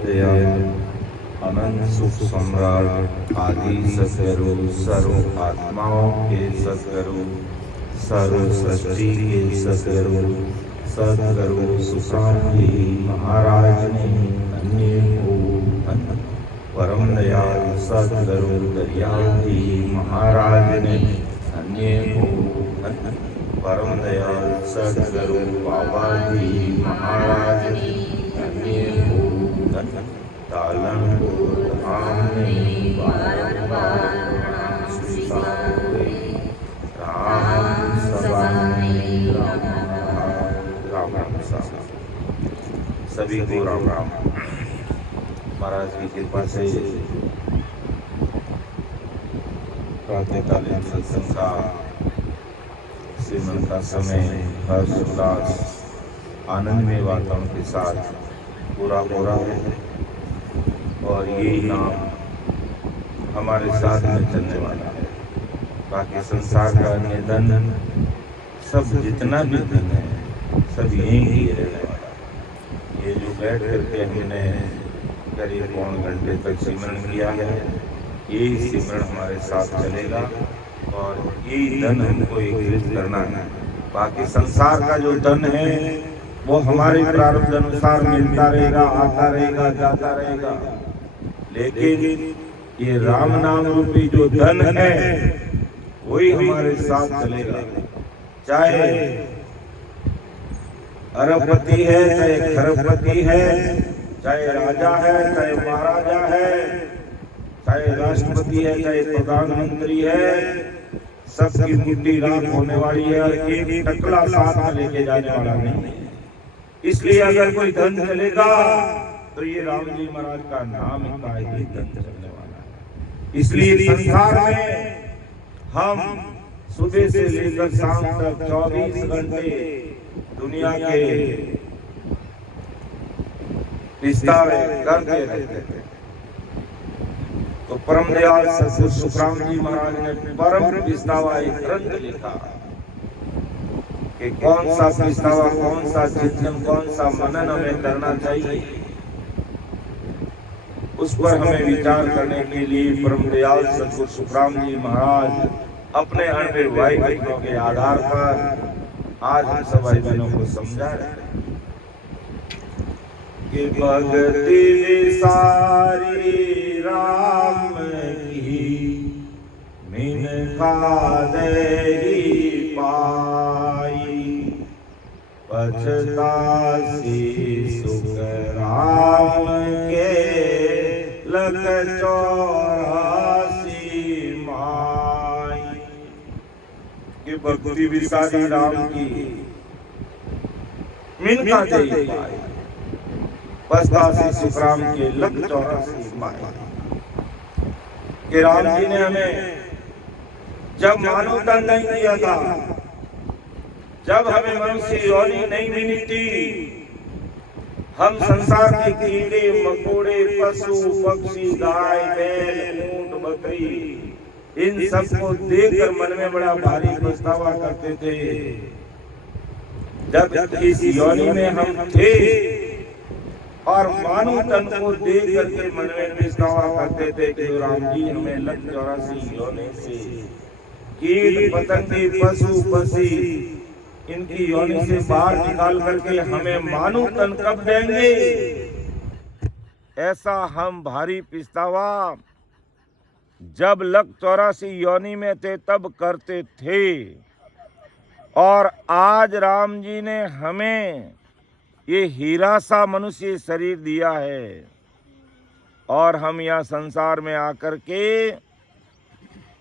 दयाल अनंत सुख सम्राट आदि सदगुरु सर्व आत्माओं के सदगुरु सर्व सृष्टि के सदगुरु सदगुरु सुखराम जी महाराज ने अन्य को परम दयाल सदगुरु दयाल जी महाराज ने अन्य को परम दयाल सदगुरु बाबा जी महाराज ने अन्य को तालनपुर धाम ने बारंबार प्रणाम स्वीकारे। राम सभा में राम राम सभी को राम राम। महाराज की कृपा से प्रातःकालीन सत्संग का सिमरन का समय हर्ष उल्लास आनंदमय वातावरण के साथ पूरा हो रहा है और यही नाम हमारे साथ में चलने वाला है। बाकी संसार का निधन सब जितना भी धन है सब यहीं ही रहने वाला है। ये जो बैठ करके हमने करीब पौन घंटे तक सिमरन किया है यही सिमरन हमारे साथ चलेगा और यही धन हमको एकत्रित करना है। बाकी संसार का जो धन है वो हमारे प्रारब्ध अनुसार मिलता रहेगा, आता रहेगा, जाता रहेगा, लेकिन ये राम नाम रूपी जो धन है वही हमारे साथ चलेगा। चाहे अरबपति है, चाहे खरबपति है, चाहे राजा है, चाहे महाराजा है, चाहे राष्ट्रपति है, चाहे प्रधानमंत्री है, सबकी मुट्ठी राख होने वाली है और एक टकला साथ में लेके जाने वाला नहीं है। इसलिए अगर कोई धन चलेगा तो ये राम जी महाराज का नाम का ही धन चलने वाला है। इसलिए संसार में हम सुबह से लेकर शाम तक 24 घंटे दुनिया के विस्तार करते रहते थे। तो परम दयाल सदगुरु सुखराम जी महाराज ने परम विस्तावा एक ग्रंथ लिखा कि कौन सा विस्तावा, कौन सा चिंतन, कौन सा मनन हमें करना चाहिए, उस पर हमें विचार करने के लिए परम दयाल सदगुरु सुखराम जी महाराज अपने अनुभवी भाई बहनों के आधार पर आज हम सब भाई बहनों को समझा रहे कि भक्ति विसारी राम की मिनखा देहि पाई पछतासी सुख राम के लख 84 माई। कि भक्ति विसारी राम की मिनखा देहि पाई पछतासी सुख राम के लख 84 माई। कि राम जी ने हमें जब मानव तन नहीं दिया था, जब हमें मनुष्य योनि नहीं मिली थी, हम संसार के कीड़े मकोड़े पशु पक्षी गाय बैल ऊंट बकरी इन सबको देखकर मन में बड़ा भारी पछतावा करते थे। जब इस योनि में हम थे और मानव तन को देख करके मन में पछतावा करते थे कि राम जी हमें लख 84 योनि से कीट पतंगे पशु पक्षी इनकी योनि से बाहर निकाल करके हमें मानव तन कब देंगे। ऐसा हम भारी पछतावा जब लख 84 योनि में थे तब करते थे। और आज राम जी ने हमें ये हीरा सा मनुष्य शरीर दिया है और हम यह संसार में आकर के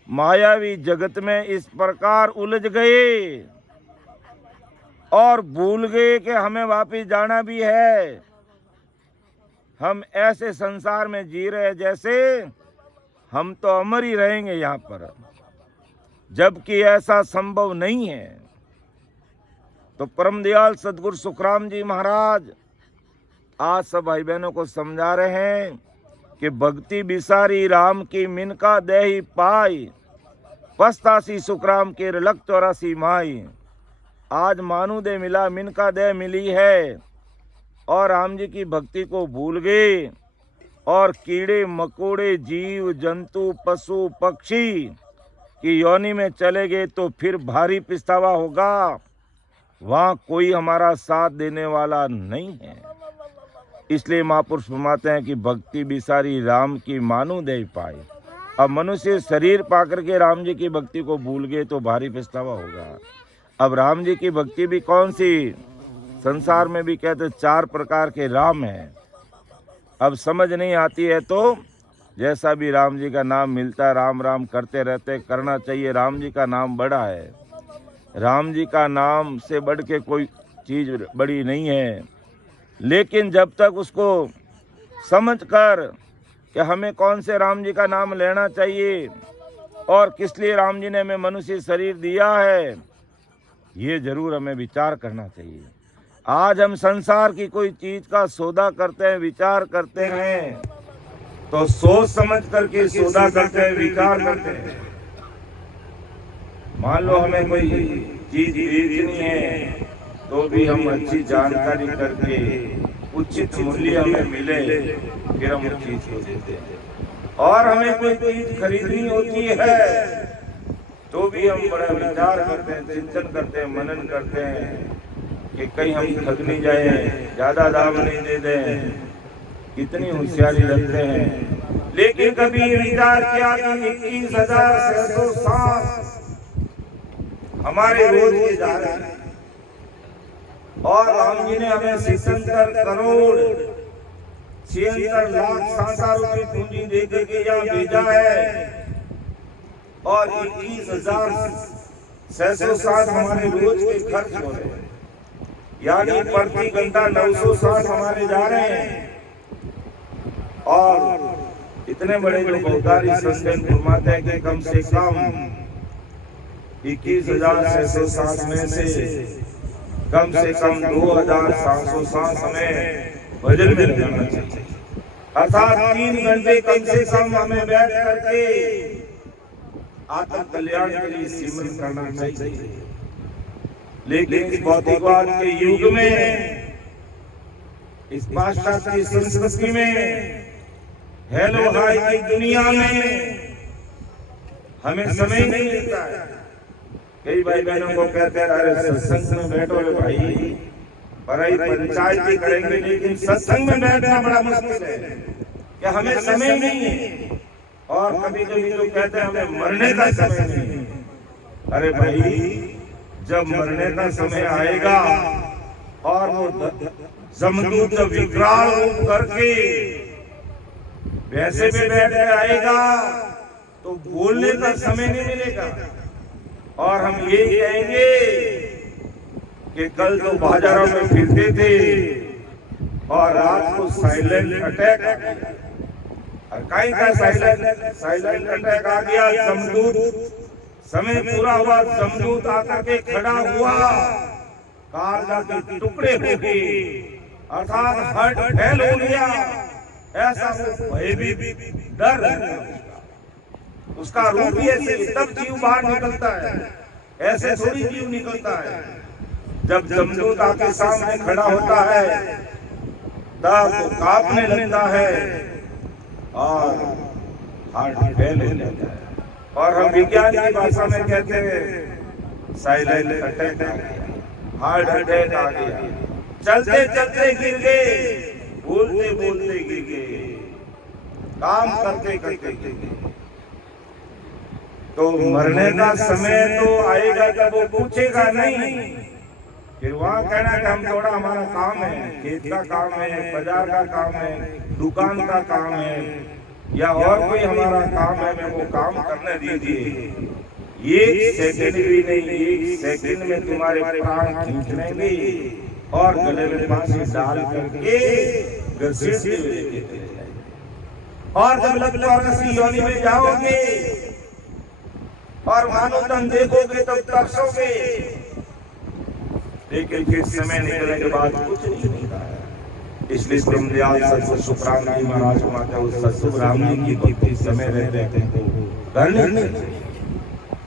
मायावी जगत में इस प्रकार उलझ गए और भूल गए कि हमें वापस जाना भी है। हम ऐसे संसार में जी रहे जैसे हम तो अमर ही रहेंगे यहाँ पर, जबकि ऐसा संभव नहीं है। तो परम दयाल सदगुरु सुखराम जी महाराज आज सब भाई बहनों को समझा रहे हैं कि भक्ति बिसारी राम की मिनका देहि पाई पछतासी सुखराम के लख 84 माई। आज मानु दे मिला, मिनका दे मिली है और राम जी की भक्ति को भूल गए और कीड़े मकोड़े जीव जंतु पशु पक्षी की योनि में चले गए तो फिर भारी पछतावा होगा। वहाँ कोई हमारा साथ देने वाला नहीं है। इसलिए महापुरुष फरमाते हैं कि भक्ति बिसारी राम की मानो दे पाए। अब मनुष्य शरीर पाकर के राम जी की भक्ति को भूल गए तो भारी पछतावा होगा। अब राम जी की भक्ति भी कौन सी? संसार में भी कहते 4 प्रकार के राम हैं। अब समझ नहीं आती है तो जैसा भी राम जी का नाम मिलता है राम राम करते रहते, करना चाहिए। राम जी का नाम बड़ा है, राम जी का नाम से बढ़ के कोई चीज़ बड़ी नहीं है। लेकिन जब तक उसको समझ कर कि हमें कौन से राम जी का नाम लेना चाहिए और किस लिए राम जी ने हमें मनुष्य शरीर दिया है, ये जरूर हमें विचार करना चाहिए। आज हम संसार की कोई चीज का सौदा करते हैं, विचार करते हैं, तो सोच समझ करके सौदा करते हैं, विचार करते हैं। मान लो हमें कोई चीज बेचनी है तो भी हम अच्छी जानकारी करके उचित मूल्य हमें मिले फिर हम उस चीज को देते हैं। और हमें कोई चीज खरीदनी होती है तो भी हम बड़ा विचार करते हैं, चिंतन करते हैं, मनन करते हैं कि कहीं हम ठग नहीं जाए, ज्यादा दाम नहीं दे दें, कितनी होशियारी रखते हैं। लेकिन कभी विचार किया कि 21,607 हमारे रोज के जा रहे हैं और राम जी ने हमें 76 करोड़ 76 लाख 7 रुपए पूंजी दे करके यहाँ भेजा है और 21,607 हमारे रोज के खर्च हो रहे हैं, यानी प्रति घंटा 960 हमारे जा रहे हैं। और इतने बड़े जो बहुकारी संस्थान फरमाते हैं कि कम से कम 21,607 में से कम 2,760 हमें भजन में लगाना चाहिए। अर्थात 3 घंटे कम से कम हमें बैठ करके आत्म कल्याण के लिए सिमरन करना चाहिए। लेकिन इस भौतिकवाद के युग में, इस पाश्चात्य की संस्कृति में, हेलो हाय की दुनिया में हमें समय नहीं मिलता है। कई भाई बहनों को कहते हैं अरे सत्संग में बैठो रे भाई, बड़ाई पंचायती करेंगे लेकिन सत्संग में बैठना बड़ा मुश्किल है कि हमें समय नहीं है। और कभी कभी तो कहते हैं हमें मरने का समय नहीं है। अरे भाई, जब मरने का समय आएगा और वो जमदूत विकराल रूप करके वैसे में बैठ के आएगा तो बोलने का समय नहीं मिलेगा और हम ये कहेंगे कि कल तो बाजारों में फिरते थे और रात को साइलेंट अटैक आ गया। और कहीं का साइलेंट अटैक आ गया, जमदूत समय पूरा हुआ, जमदूत आकर के खड़ा हुआ, कारजा के टुकड़े हो गए, अर्थात हार्ट फेल हो गया। ऐसा भयभीत डर उसका रूप ही ऐसे, तब जीव बाहर निकलता है, ऐसे थोड़ी जीव निकलता है। जब जमदूत आके सामने खड़ा होता है तब वो कांपने लगता है और हार्ट फेल हो जाता है। और हम विज्ञान की भाषा में कहते हैं साइलेंट अटैक आ गया, हार्ट अटैक आ गया, चलते चलते गिर गए, बोलते बोलते गिर गए, काम करते करते गिर गए। तो मरने का समय तो आएगा जब वो पूछेगा नहीं, फिर वहाँ कहना कि हम थोड़ा हमारा काम है, खेत का काम है, बाजार का काम है, दुकान का काम है या और कोई हमारा काम है, मैं वो काम करने दीजिए। एक सेकंड भी नहीं, एक सेकंड में तुम्हारे प्राण खींच लेंगे और गले में फांसी डाल करके घसीटते हुए लेके चले जाएंगे। और जब लबलबी योनि में जाओगे और मानो तुम देखोगे तब तरसोगे, लेकिन फिर समय निकलने के बाद कुछ नहीं होता है। इसलिए ब्रह्मदयाल सतगुरु सुखराम जी महाराज माता उस सतगुरु राम जी की भक्ति समय रहते हैं तो करनी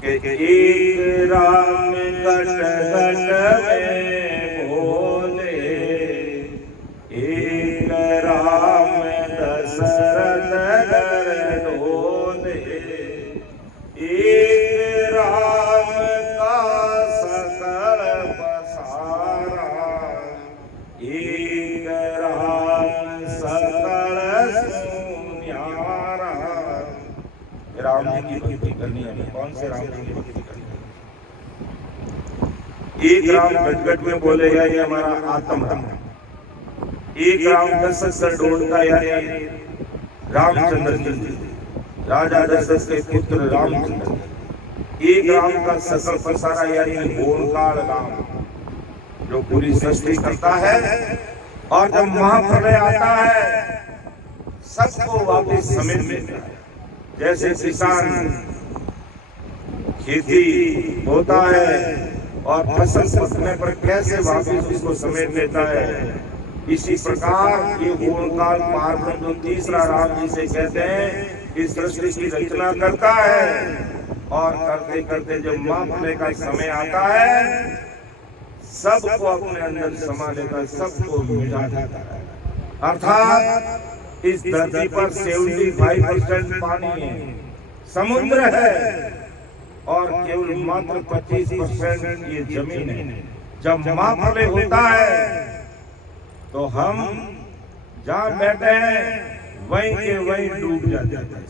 कि एक राम घट घट में भोले, एक राम दशरथ करनी है, कौन से राम जी की भक्ति करनी है। एक राम गटगट में बोलेगा ये हमारा आत्म राम, एक राम दशरथ ढूंढता यानी रामचंद्र जी, राजा दशरथ के पुत्र रामचंद्र, एक राम का सकल पसारा यानी ओंकार राम जो पूरी सृष्टि करता है, और जब महाप्रलय आता है सबको वापस समेट लेता है। जैसे किसान खेती होता है और फसल पकने पर कैसे वापस उसको समेट लेता है, इसी प्रकार ये ओंकार पारब्रह्म जो तीसरा राम जिसे कहते हैं इस सृष्टि की रचना करता है, और करते करते जब मापने का समय आता है सबको अपने अंदर समा लेता है, सबको मिला देता है। अर्थात इस धरती पर 75% पानी है, समुद्र है, और केवल मात्र 25% ये जमीन है। जब मापने होता है तो हम जहाँ बैठे हैं वहीं के वहीं डूब जाते हैं,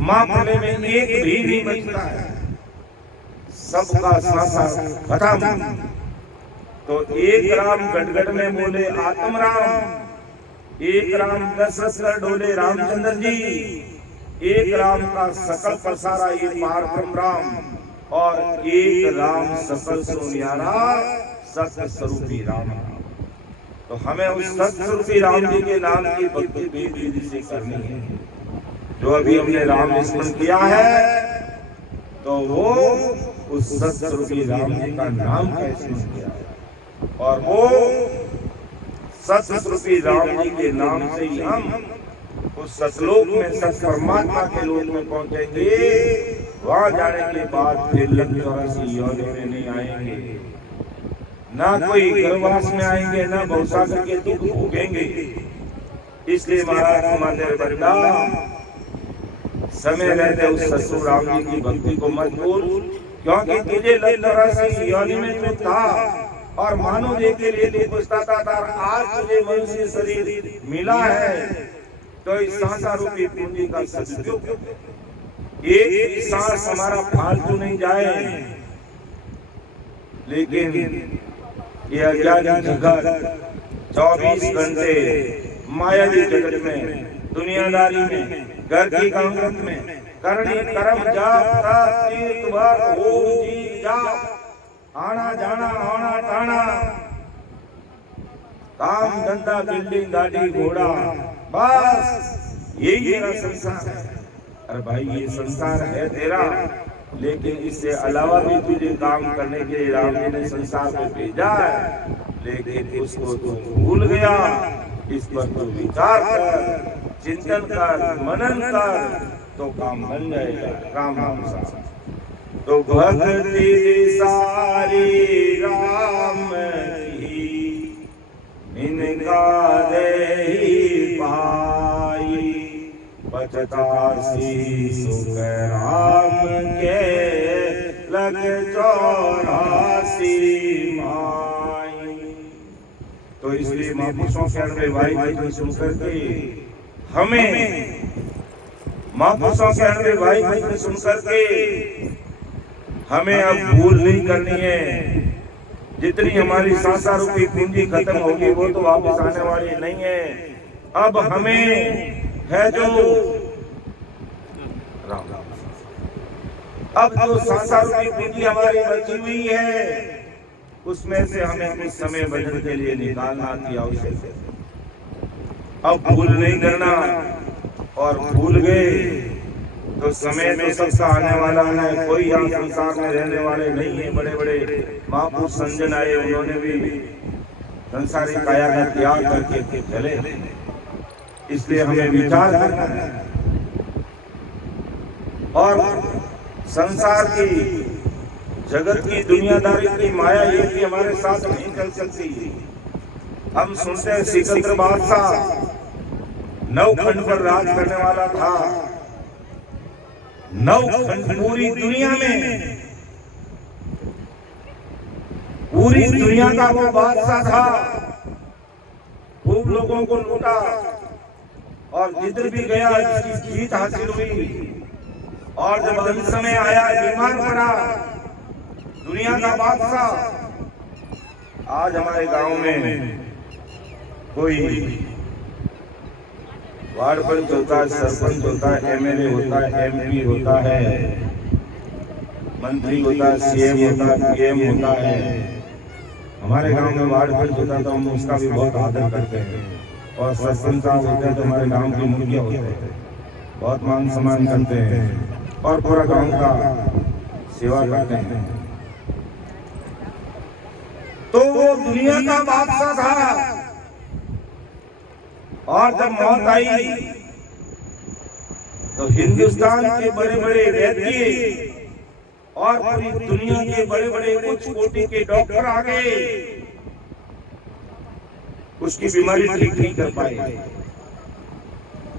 मापने में एक भी नहीं बचता है, सबका सांसा खत्म। तो एक राम गटगट में बोले आत्म राम, एक राम दशरथ डोले रामचंद्र जी, एक राम का सकल पसारा ये पारब्रह्म राम, और एक राम सकल सुनियारा सत्य स्वरूपी राम। तो हमें उस सत्य स्वरूपी राम जी के नाम की भक्ति विधि से करनी है। जो अभी हमने राम स्मरण किया है तो वो उस सत्य स्वरूपी राम जी का नाम का स्मरण किया है, और वो सत्य स्वरूपी राम जी के नाम से ही हम उस सतलोक में सत परमात्मा के लोक में पहुंचेंगे। वहां जाने के बाद फिर लग 84 योनि में नहीं आएंगे, ना कोई गर्भवास में आएंगे, ना भवसागर के दुख भोगेंगे। इसलिए महाराज हमारे बंदा समय रहते उस ससुर राम जी की भक्ति को मत भूल, क्योंकि तुझे लग 84 योनि में जो था और मानव देह के लिए तू पछताता था, आज तुझे मनुष्य शरीर मिला है तो इस सांसा रूपी पूंजी का सदुपयोग, एक सांस हमारा फालतू नहीं जाए। लेकिन ये अज्ञानी जगत 24 घंटे मायावी जगत में, दुनियादारी में, घर की कांगत में, करनी कर्म जाप तप तीर्थ भर ओम जी जाप, आना जाना होना ताना, काम धंधा बिल्डिंग गाड़ी घोड़ा, बस यही मेरा संसार है। अरे भाई ये संसार है तेरा, लेकिन इससे अलावा भी तुझे काम करने के लिए राम जी ने संसार में भेजा है, लेकिन उसको तू भूल गया। इस पर तू विचार कर, चिंतन कर, मनन कर, तो काम बन जाएगा। राम राम सा तो भक्ति सारी राम की इनका दे पाई, बचतासी सुख राम के लग 84 माई। तो इसलिए महापुरुषों के अनवे भाई भजन सुन करके हमें, महापुरुषों के अनवे भाई भजन सुन करके हमें अब भूल नहीं करनी है। जितनी हमारी सांसा रूपी पूंजी खत्म होगी वो तो वापस आने वाली नहीं है। अब हमें है जो अब जो सांसा रूपी पूंजी हमारी बची हुई है उसमें से हमें कुछ समय भजन के लिए निकालना की आवश्यक है। अब भूल नहीं करना, और भूल गए तो समय तो सबका आने वाला है। कोई यहाँ संसार में रहने वाले नहीं है। बड़े बड़े महापुरुष संजन आए, उन्होंने भी संसारी काया का त्याग करके चले। इसलिए हमें विचार करना है, और संसार की, जगत की, दुनियादारी की माया ये भी हमारे साथ नहीं चल सकती। हम सुनते हैं सिकंदर बादशाह 9 खंड पर राज करने वाला था। 9 खंड पूरी दुनिया में, पूरी दुनिया का वो बादशाह था। खूब लोगों को लूटा, और जिधर भी गया इसकी जीत हासिल हुई। और जब अंत समय आया, बीमार पड़ा, दुनिया का बादशाह। आज हमारे गांव में कोई वार्ड पंच होता है, सरपंच होता है, एमएलए होता है, एमपी होता है, मंत्री होता है, सीएम होता है, पीएम होता है। हमारे गांव में वार्ड पंच होता है तो हम उसका भी बहुत आदर करते हैं, और सरपंच साहब होते हैं तो हमारे गांव के मुखिया होते हैं, बहुत मान सम्मान करते हैं और पूरा गांव का सेवा करते हैं। तो वो दुनिया का बादशाह था, और जब मौत आई तो हिंदुस्तान के बड़े बड़े वैद्य और पूरी दुनिया के बड़े बड़े उच्च कोटि के डॉक्टर आ गए, उसकी बीमारी ठीक नहीं कर पाए।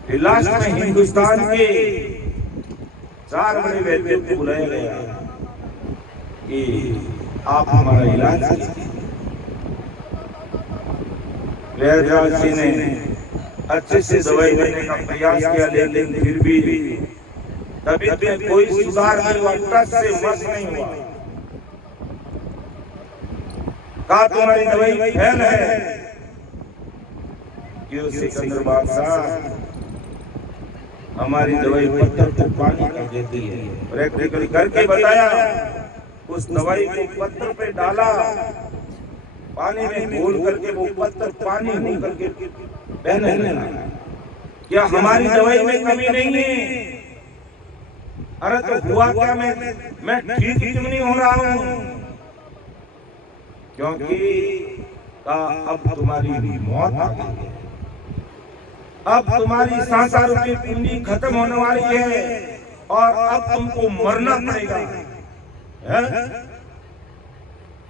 फिर लास्ट में हिंदुस्तान के 4 बड़े वैद्यों को बुलाया गया कि आप हमारा इलाज कीजिए। प्रयागराज जी ने अच्छे से दवाई देने का प्रयास किया, लेकिन फिर भी तबीयत में कोई सुधार नहीं हुआ, टच से मस नहीं हुआ। कहा तुम्हारी दवाई फेल है। क्यों सिकंदर बादशाह, हमारी दवाई पत्थर को पानी कर देती है। प्रैक्टिकल करके बताया, उस दवाई को पत्थर पे डाला, पानी में घोल करके वो पत्थर पानी हो करके बहने लगा। क्या हमारी दवाई में कमी नहीं है? अरे तो हुआ क्या, मैं ठीक क्यों नहीं हो रहा हूं? क्योंकि अब तुम्हारी मौत आ गई है, अब तुम्हारी सांसारूपी कुंडी खत्म होने वाली है और अब तुमको मरना पड़ेगा।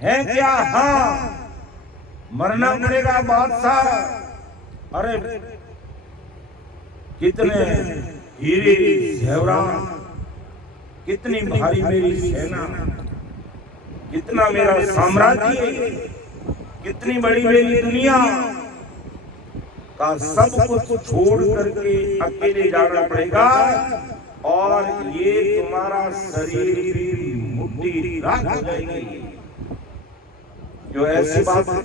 है क्या? हाँ, मरना पड़ेगा बादशाह। अरे कितने हीरे ज़ेवरात, कितनी भारी मेरी सेना, कितना मेरा साम्राज्य, कितनी बड़ी मेरी दुनिया का सब कुछ छोड़ करके अकेले जाना पड़ेगा, और ये तुम्हारा शरीर भी मुट्ठी राख हो जाएगी। जो ऐसी बात है,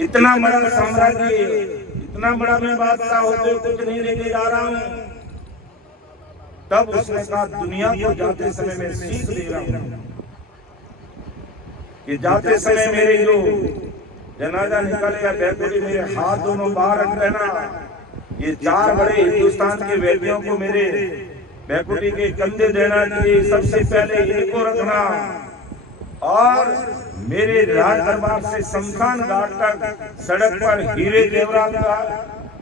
इतना बड़ा साम्राज्य, इतना बड़ा मैं बादशाह होते कुछ नहीं लेके जा रहा हूं। तब उसने कहा, दुनिया को जाते समय मैं सीख दे रहा हूं कि जाते समय मेरे जो जनाजा निकलेगा, बैकुंठी मेरे हाथ दोनों बाहर रख देना। ये 4 बड़े हिंदुस्तान के वैद्यों को मेरे बैकुंठी के कंधे देना चाहिए, सबसे पहले इनको रखना, और मेरे राज दरबार से शमशान घाट तक सड़क पर हीरे जेवरात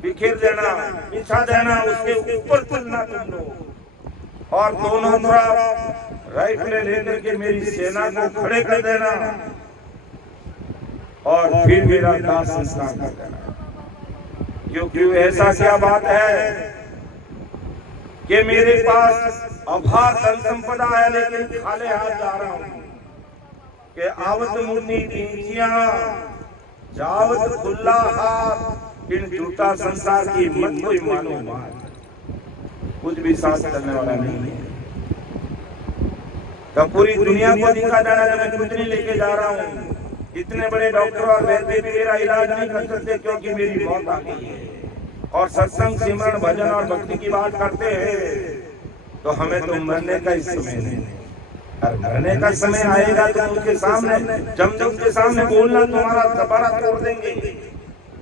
बिखेर देना, बिछा देना, उसके ऊपर चलना तुम लोग, और दोनों तरफ राइफलें लेकर के मेरी सेना को खड़े कर देना, और फिर मेरा दाह संस्कार कर देना। क्योंकि ऐसा क्या बात है कि मेरे पास अभार धन संपदा है, लेकिन खाले हाथ जा रहा हूं। के आवत मुन्नी कींचिया, जावत खुला हाथ, इन झूठा संसार की मत कोई मानो बात, कुछ भी साथ चलने वाला नहीं है। तो पूरी दुनिया को दिखा जाना कि मैं कुछ नहीं लेके जा रहा हूँ। इतने बड़े डॉक्टर और वैद्य भी मेरा इलाज नहीं कर सकते, क्योंकि मेरी मौत आ गई है। और सत्संग, सिमरन, भजन और भक्ति की बात करते हैं, तो हमें तो मरने का ही समय नहीं। और मरने का समय आएगा तो उनके सामने, जमजम के सामने बोलना, तुम्हारा जबारा तोड़ देंगे,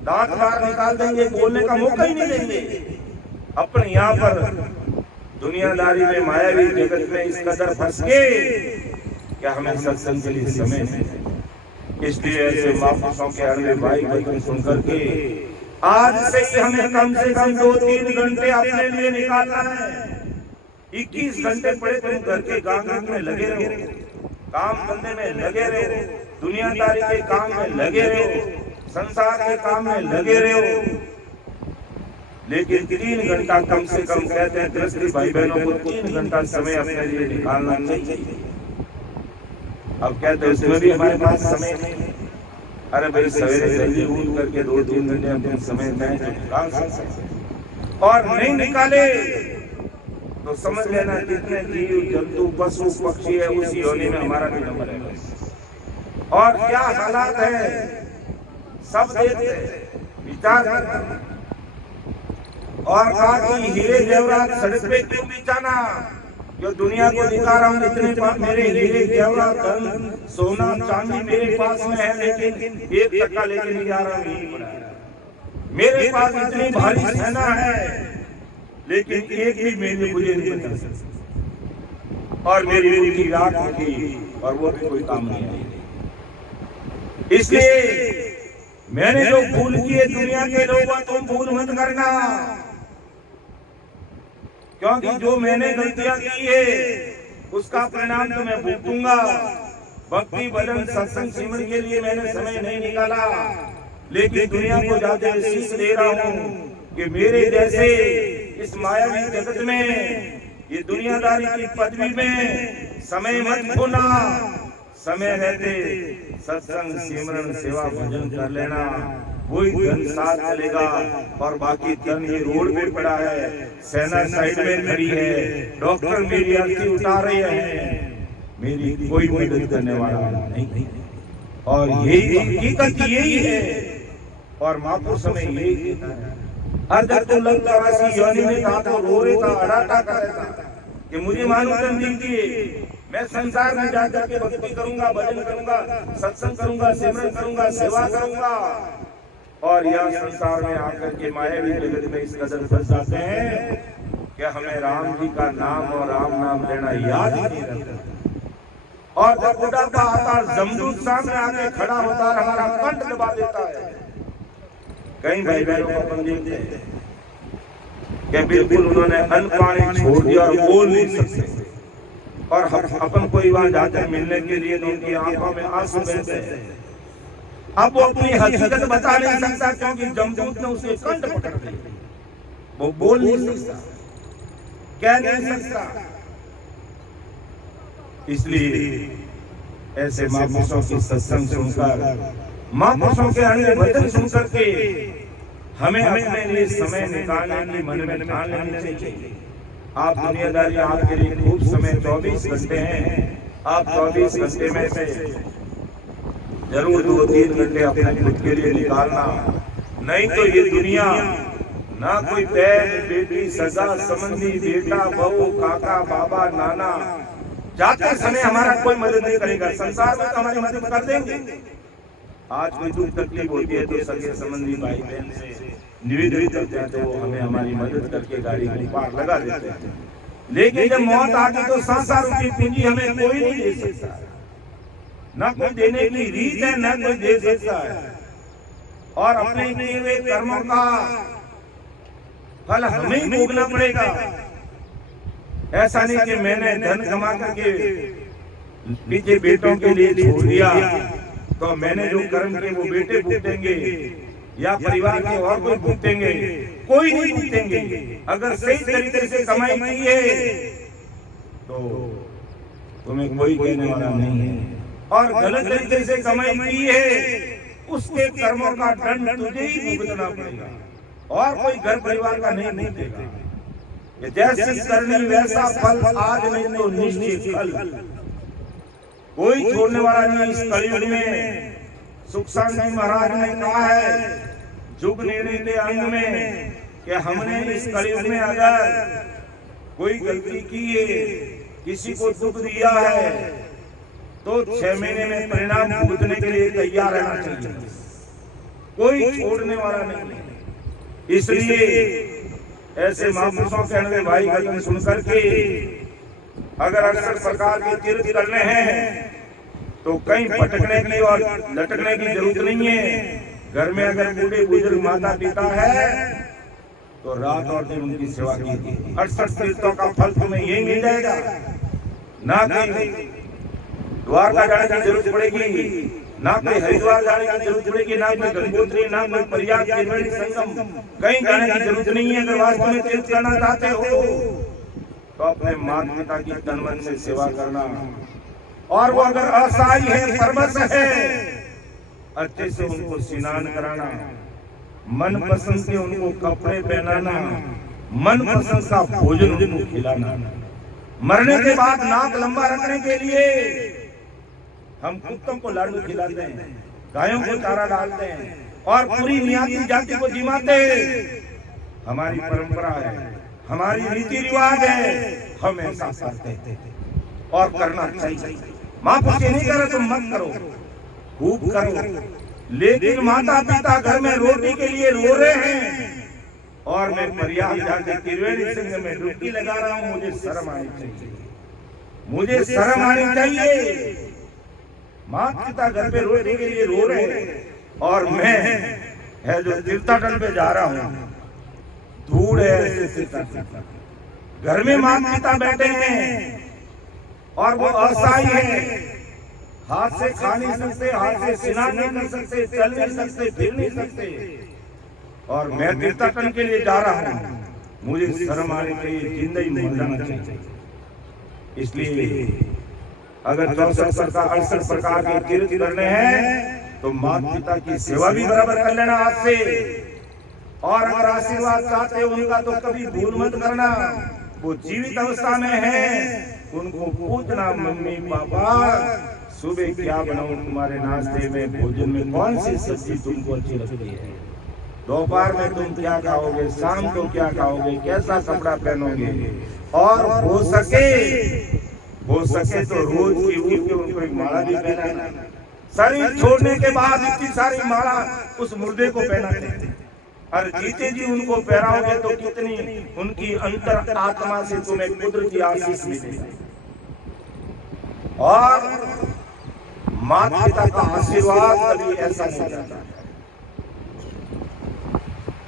दांत बाहर निकाल देंगे, बोलने का मौका ही नहीं देंगे। अपन यहाँ पर दुनियादारी में, मायावी जगत में इस कदर फंस के क्या हमें सत्संग के लिए समय नहीं। इसलिए ऐसे महापुरुषों के अगले भाई वचन सुन करके आज से ही हमें कम से कम 2-3 घंटे अपने लिए निकालना है। 21 घंटे पड़े तुम घर के काम में लगे रहो, काम धंधे में लगे रहो, दुनियादारी के काम में लगे रहो, संसार के काम में लगे रहो, लेकिन 3 घंटा कम से कम कहते हैं गृहस्थी भाई बहनों को 3 घंटा समय अपने लिए निकालना चाहिए। अब कहते हैं उसमें भी हमारे पास समय नहीं। अरे भाई सवेरे जल्दी उठ करके 2-3 घंटे अपने समय दें, और नहीं निकाले तो समझ लेना जितने जीव जंतु पशु पक्षी है उस योनि में हमारा भी नंबर है। और क्या हालात है सब देखते विचार करना। और कहा कि हीरे जेवरात सड़क पे क्यों बिछाना, जो दुनिया को दिखा रहा हूँ इतने मेरे हीरे जेवरात धन सोना चांदी मेरे पास में है, लेकिन 1 लेके नहीं जा रहा हूँ। मेरे पास इतनी भारी सेना है लेकिन एक भी मेरे मुझे नहीं बचा सकता, और मेरी उनकी रात होगी और वो भी कोई काम नहीं आई। इसलिए मैंने जो भूल किए दुनिया के लोगों तुम भूल मत करना, क्योंकि जो मैंने गलतियां की है उसका परिणाम तो मैं भुगतूंगा। भक्ति भजन सत्संग सिमरन के लिए मैंने समय नहीं निकाला, लेकिन दुनिया को जाते सीख दे रहा हूँ कि मेरे जैसे इस मायावी जगत में, ये दुनियादारी की पदवी में समय मत खोना। समय रहते सत्संग सिमरन सेवा भजन कर लेना, कोई धन साथ चलेगा। और बाकी धन ये रोड पे पड़ा है, सेना साइड में खड़ी है, डॉक्टर मेरी अर्थी उतार रहे हैं, मेरी कोई मदद करने वाला नहीं। और यही हकीकत यही है। और महापुर समय यही कहता है, हर जब तो लगता वासी योनि में था तो रो रहे था, अड़ाटा कर रहा था कि मुझे मानवतन दीजिए, मैं संसार में जाकर के भक्ति करूंगा, भजन करूंगा, सत्संग करूंगा, सिमरन करूंगा, सेवा करूंगा। और यह संसार में आकर के मायावी जगत में इस कदर फंस जाते हैं कि हमें राम जी का नाम और राम नाम लेना याद ही नहीं रहता। और जब बुढ़ापा आता, जमदूत सामने आके खड़ा होता और हमारा कंठ दबा देता है। कई भाई बहनों को अपन देखते हैं कि बिल्कुल उन्होंने अन्न पानी छोड़ दिया और बोल नहीं सकते, और अपन कोई वहां जाते हैं मिलने के लिए तो उनकी आंखों में आंसू बहते हैं। अब वो अपनी हकीकत बता नहीं सकता क्योंकि जमदूत ने उसके कंठ पकड़ लिए, वो बोल नहीं सकता, कह नहीं सकता। इसलिए ऐसे महापुरुषों की सत्संग सुनकर, महापुरुषों के अन्य वचन सुनकर के हमें अपने लिए समय निकालने की मन में ठान लेनी चाहिए। आप दुनियादारी आपके लिए खूब समय 24 घंटे हैं, आप 24 घंटे में से जरूर 2-3 घंटे अपने खुद के लिए निकालना, नहीं तो ये दुनिया ना कोई बहन बेटी सगा संबंधी बेटा बहू काका बाबा नाना जाते समय हमारा कोई मदद नहीं करेगा। संसार में तो हमारी मदद कर देंगे। आज कोई दुख तकलीफ होती है तो सगे संबंधी भाई बहन से निवेदन करते हैं तो वो हमें हमारी मदद करके गाड़ी को पार लगा देते हैं। लेकिन जब मौत आती तो संसार की पूंजी हमें कोई नहीं दे सकता, न कोई देने की रीत है, न कोई दे सकता है। और अपने किए हुए कर्मों का फल हमें ही भोगना पड़ेगा। ऐसा नहीं कि मैंने धन कमा करके पीछे बेटों के लिए छोड़ दिया तो मैंने जो कर्म किए वो बेटे भुगतेंगे या परिवार के और कोई भुगतेंगे, कोई नहीं भुगतेंगे। अगर सही तरीके से कमाई की है तो तुम्हें कोई कहने वाला नहीं है, और गलत तरीके से कमाई की है उसके कर्मों का दंड तुझे ही भुगतना पड़ेगा, और कोई घर परिवार का नहीं देगा। जैसी करनी वैसा फल, आज नहीं तो निश्चित फल। कोई छोड़ने वाला नहीं इस कलयुग में। सुखसांग जी महाराज ने कहा है जुग निर्णय के अंग में कि हमने इस कलयुग में अगर कोई गलती की है, किसी को दुख दिया है तो 6 महीने में परिणाम भुगतने के लिए तैयार रहना चाहिए, कोई छोड़ने वाला नहीं। इसलिए ऐसे महापुरुषों के अनवे भाई वचन सुनकर के अगर अक्सर प्रकार के तीर्थ करने हैं तो कहीं भटकने की और लटकने की जरूरत नहीं है। घर में अगर बूढ़े बुजुर्ग माता पिता है तो रात और दिन उनकी सेवा कीजिए। 68 तीर्थों का फल तुम्हें यही मिल जाएगा, ना कहीं द्वारका जाने की जरूरत पड़ेगी, ना कोई हरिद्वार जाने की जरूरत पड़ेगी, ना कोई गंगोत्री, ना कोई प्रयाग त्रिवेणी संगम, कहीं जाने की जरूरत नहीं है। अगर वास्तव में तीर्थ करना चाहते हो तो अपने माता पिता की तन मन से सेवा करना, और वो अगर असहाय है, परवश है, अच्छे से उनको स्नान कराना, मन पसंद के उनको कपड़े पहनाना, मन पसंद का भोजन उनको खिलाना, मरने के बाद नाक लंबा रखने के लिए हम कुत्तों को लाडू खिलाते हैं, गायों को चारा डालते हैं और पूरी नियाती जाति को जिमाते हैं। हमारी परंपरा है, हमारी रीति रिवाज है, हम ऐसा करते हैं और करना चाहिए। माँ पुष्टि नहीं करे तो मत करो, खूब करो, लेकिन माता पिता घर में रोटी के लिए रो रहे हैं और मैं प्रयाग जाके त्रिवेणी संगम में डुबकी लगा रहा हूँ। मुझे शर्म आनी चाहिए, मुझे शर्म आनी चाहिए। माता पिता घर पे रोटी के लिए रो रहे हैं और मैं है जो तीर्थाटन पे जा रहा हूँ, धूड़ है घर में माता पिता बैठे हैं और वो असहाय है, हाथ से खा नहीं सकते, हाथ से स्नान नहीं कर सकते, चल नहीं सकते, फिर नहीं सकते, और मैं तीर्थाटन के लिए जा रहा हूँ। मुझे शर्म आनी चाहिए, जिंदगी में जाना चाहिए। इसलिए अगर 64 प्रकार के तीर्थ करने हैं तो माता पिता की सेवा भी बराबर कर लेना आज से, और अगर आशीर्वाद चाहते हो उनका तो कभी भूल मत करना। वो जीवित अवस्था में है, उनको पूछना, मम्मी पापा सुबह क्या बनाऊं तुम्हारे नाश्ते में, भोजन में कौन सी सब्जी तुमको अच्छी लगती है, दोपहर में तुम क्या खाओगे, शाम को क्या खाओगे, कैसा कपड़ा पहनोगे, और हो सके तो रोज की उठ के उनको एक माला भी पहनाना। शरीर छोड़ने के बाद इतनी सारी माला उस मुर्दे को पहनाते हैं, और जीते जी उनको पहराओगे तो कितनी उनकी अंतर आत्मा से तुम्हें कुदरती आशीष मिलेगी। और माता पिता का आशीर्वाद कभी ऐसा नहीं जाता।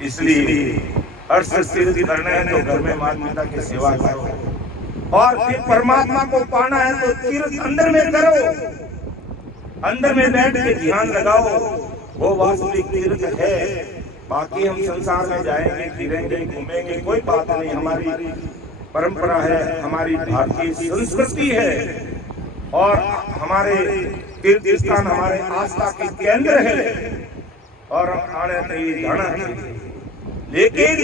इसलिए अर्थ तीर्थ करना है तो घर में माता पिता की सेवा करो, और फिर परमात्मा को पाना है तो तीर्थ अंदर में करो, अंदर में बैठ के ध्यान लगाओ, वो वास्तविक तीर्थ है। बाकी हम संसार में जाएंगे, फिरेंगे, घूमेंगे, कोई बात नहीं, हमारी परंपरा है, हमारी भारतीय संस्कृति है, और हमारे तीर्थ स्थान हमारे आस्था के केंद्र है, और हम आने चाहिए, जाना चाहिए। लेकिन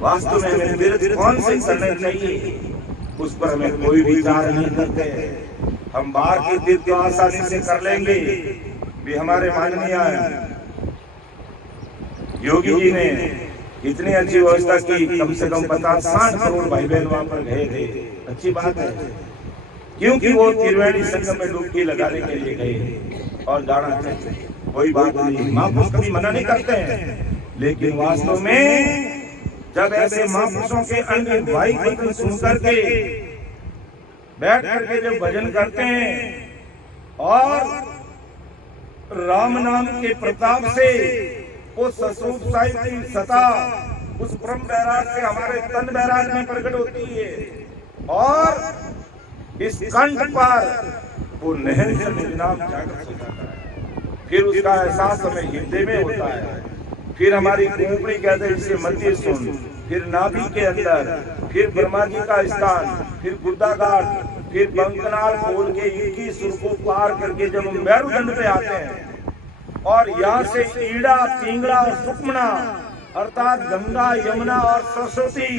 वास्तव में हमें तीर्थ कौन से करने चाहिए उस पर हमें कोई विचार नहीं करते। हम बाहर के तीर्थ तो आसानी से कर लेंगे, भी हमारे माननीय योगी जी ने इतनी अच्छी व्यवस्था की, कम से कम 50-60 करोड़ भाई बहन वहां पर गए थे, अच्छी बात है, क्योंकि वो त्रिवेणी संगम में डुबकी लगाने के लिए गए और जाना चाहिए, कोई बात नहीं, महापुरुष कभी मना नहीं करते हैं। लेकिन वास्तव में जब ऐसे महापुरुषों के अन्य भाई वचन सुन करके बैठ करके जब भजन करते हैं और राम नाम के प्रताप से उस स्वरूप साहिब की सता उस ब्रह्म बैराग से हमारे तन बैराग में प्रकट होती है, और इस कंठ पर वो नहर से नाम जागृत हो जाता है, फिर उसका एहसास हमें हृदय में होता है, फिर हमारी खोपड़ी कहते हैं इसे मध्य सुन, फिर नाभि के अंदर, फिर ब्रह्मा जी का स्थान, फिर गुद्दाघाट, फिर बंकनाल खोल के 21 सुर को पार करके जब हम मेरुदंड पे आते हैं, और यहाँ से ईड़ा, पिंगला और सुक्मना अर्थात गंगा, यमुना और सरस्वती,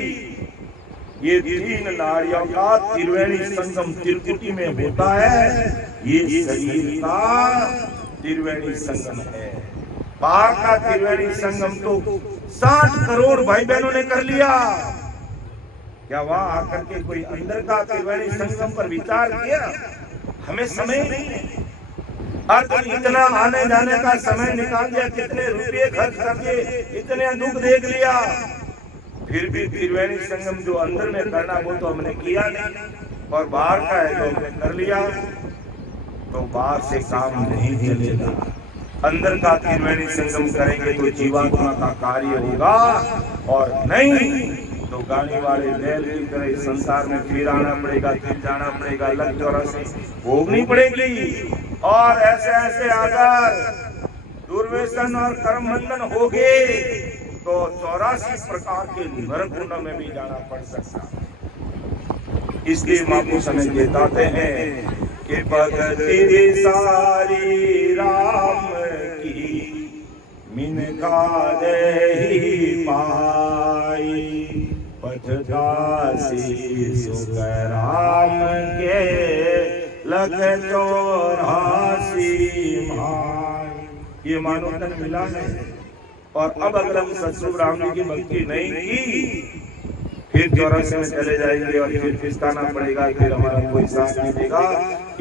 ये 3 नारियों का त्रिवेणी संगम त्रिकुटी में होता है। ये शरीर का त्रिवेणी संगम है। बाहर का त्रिवेणी संगम तो 60 करोड़ भाई बहनों ने कर लिया, क्या वहां आकर के कोई अंदर का त्रिवेणी संगम पर विचार किया? हमें समय नहीं है, और इतना आने जाने का समय निकाल दिया, कितने रुपये खर्च करके इतने दुख देख लिया, फिर भी त्रिवेणी संगम जो अंदर में करना वो तो हमने किया नहीं, और बाहर का है जो हमने कर लिया, तो बाहर से काम नहीं चलेगा। अंदर का त्रिवेणी संगम करेंगे तो जीवात्मा का कार्य होगा, और नहीं तो गाड़ी वाले बैल की तरह संसार में फिर आना पड़ेगा, फिर जाना पड़ेगा, लग चौरासी भोगनी पड़ेगी, और ऐसे ऐसे आकर दुर्व्यसन और कर्म बंधन हो गए तो 84 प्रकार के नरक में भी जाना पड़ सकता। इसलिए महापुरुष हमें बताते हैं कि भक्ति सारी राम की मिनका देहि पाई पठदासी सुख राम के लख 84 भाई। ये मानो तन मिला है। और अब अगर हम सतसुख राम जी की भक्ति नहीं की फिर 84 में चले जाएंगे और फिर पिछताना पड़ेगा, फिर हमारा कोई साथ नहीं देगा।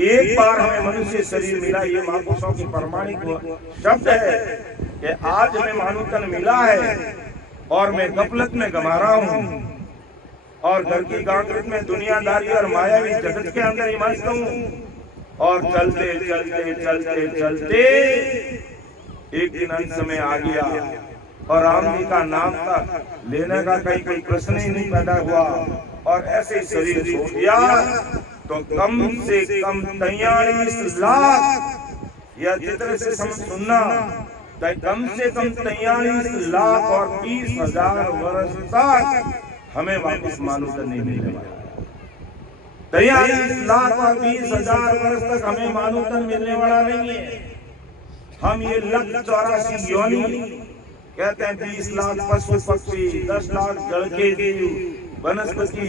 एक बार हमें मनुष्य शरीर मिला, ये महापुरुषों की प्रमाणिक शब्द है कि आज हमें मानो तन मिला है और मैं गफलत में गमा रहा हूँ और घर की गांगरत में दुनियादारी और मायावी जगत के अंदर ही मस्त हूँ। और चलते चलते चलते चलते एक दिन अंत समय आ गया और राम जी का नाम का लेने का कहीं कोई प्रश्न ही नहीं पैदा हुआ और ऐसे शरीर छोड़ दिया तो कम से कम 43 लाख या जितने से सुनना कम से कम 43 लाख और 20,000 वर्ष तक हमें वापस मानुष नहीं मिलने वाला। 43 लाख और 20,000 वर्ष तक हमें मानुष मिलने वाला नहीं है। हम ये लख 84 योनि कहते हैं, 20 लाख पशु पक्षी, 10 लाख जड़ के जीव, वनस्पति,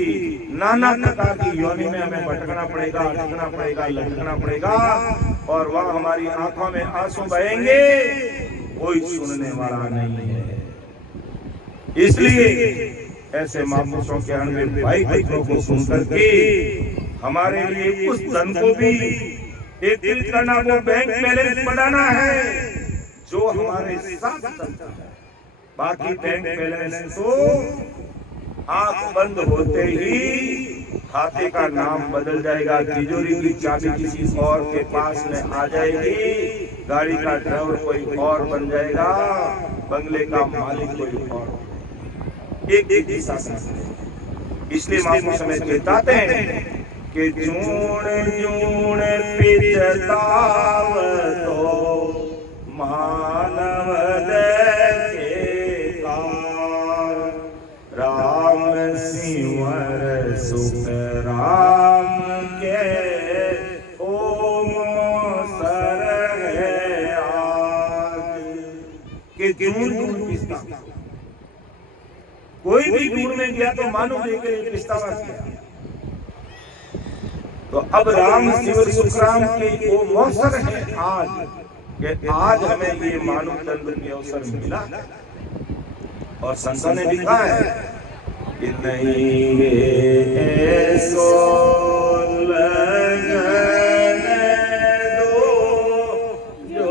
नाना प्रकार की योनि में हमें भटकना पड़ेगा, अटकना पड़ेगा, लटकना पड़ेगा और वह हमारी आंखों में आंसू बहेंगे, कोई सुनने वाला नहीं है। इसलिए ऐसे महापुरुषों के अनुभव भाई भाइयों को सुन करके हमारे लिए उस धन को भी एकत्रित करना, वो बैंक बैलेंस बढ़ाना है जो हमारे साथ चलता है। बाकी बैंक बैलेंस तो आंख बंद होते ही खाते का नाम बदल जाएगा, तिजोरी की चाबी किसी और के पास में आ जाएगी, गाड़ी का ड्राइवर कोई और बन जाएगा, बंगले का मालिक कोई और। एक दिशा से इसलिए महापुरुष हमें चेताते हैं कि जूण जूण पिछताव तो मानव देखे कार, राम सिंवर सुख राम के ओम सर है आग। कि जूण जूण पिछता, कोई भी जूण में गया तो मानो देखे पिछतावा किया। तो अब राम शिव सुख राम के वो अवसर है आज कि आज हमें ये मानव तंत्र के अवसर मिला और संतों ने भी कहा है कि नहीं ऐसो लगन दो जो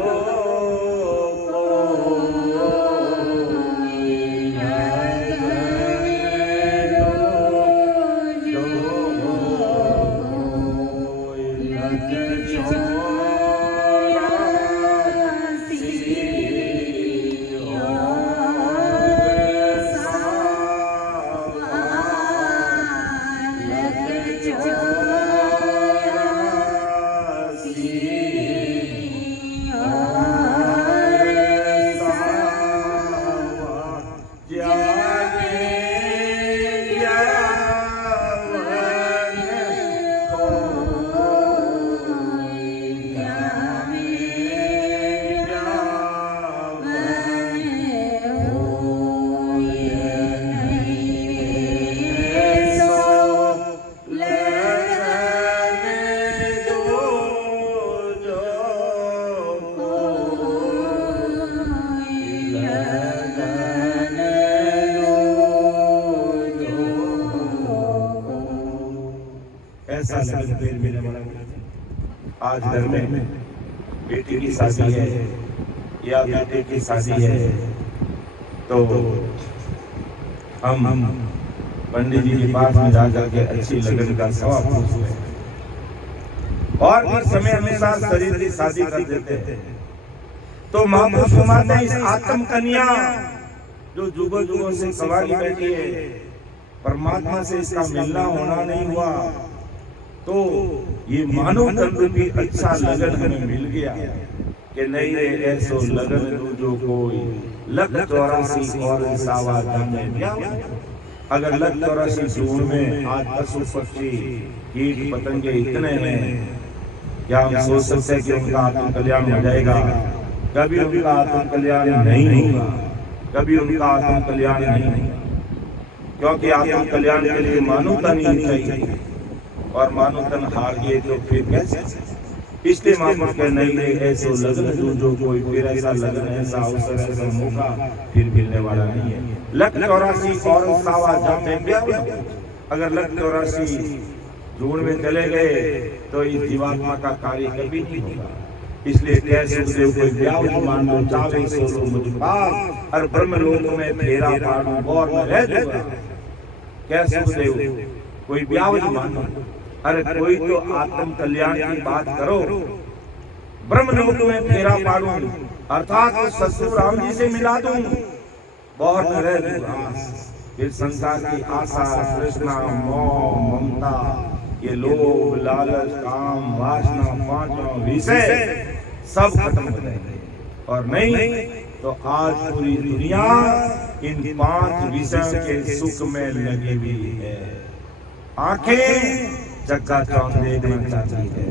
ऐसा लगन मिलने वाला। आज घर में बेटी की शादी है या बेटे की शादी है तो हम पंडित जी के पास में जाकर के अच्छी लगन का सवाब पूछते हैं और इस समय अनुसार शरीर की शादी कर देते हैं। तो महापुरुष फरमाते हैं इस आत्म कन्या जो जुगों जुगों से सवारी बैठी है, परमात्मा से इसका मिलना होना नहीं हुआ, तो ये मानव तंत्र भी अच्छा लगन हमें मिल गया कि नहीं रे ऐसो लगन जो कोई लख 84 और सावा में। अगर लख 84 जून में आज पशु पक्षी कीट पतंगे इतने हैं, क्या हम सोच सकते हैं कि उनका आत्म कल्याण हो जाएगा? कभी उनका आत्म कल्याण नहीं होगा, कभी उनका आत्म कल्याण नहीं होगा, क्योंकि आत्म कल्याण के लिए मानव तन ही चाहिए, और मानव तन हार गए तो फिर कैसे? इसलिए महापुरुष कह नहीं ऐसे लगन जो कोई फिर ऐसा लगन, ऐसा अवसर, ऐसा मौका फिर मिलने वाला नहीं है। लख 84 और सावा जामे ब्याह, अगर लख 84 जोड़ में चले गए तो इस जीवात्मा का कार्य कभी नहीं होगा। इसलिए कह सुखदेव कोई ब्याह मान लो चावे सो मुझ पास, और ब्रह्म लोक में फेरा पाड़ू और में रह दूंगा। कह सुखदेव कोई ब्याह मान लो, अरे कोई तो आत्म कल्याण की बात करो, ब्रह्मलोक में फेरा पाड़ू, अर्थात ससुर राम जी से मिला दूं, बहुत रह दूंगा। फिर संसार की आशा, तृष्णा, मोह, ममता, ये लोभ, लालच, काम, वासना, पांचों विषय सब खत्म हो जाएंगे, और नहीं तो आज पूरी दुनिया इन 5 विषयों के सुख में लगी हुई है। आंखें चक्का चौंध देखना चाहती है,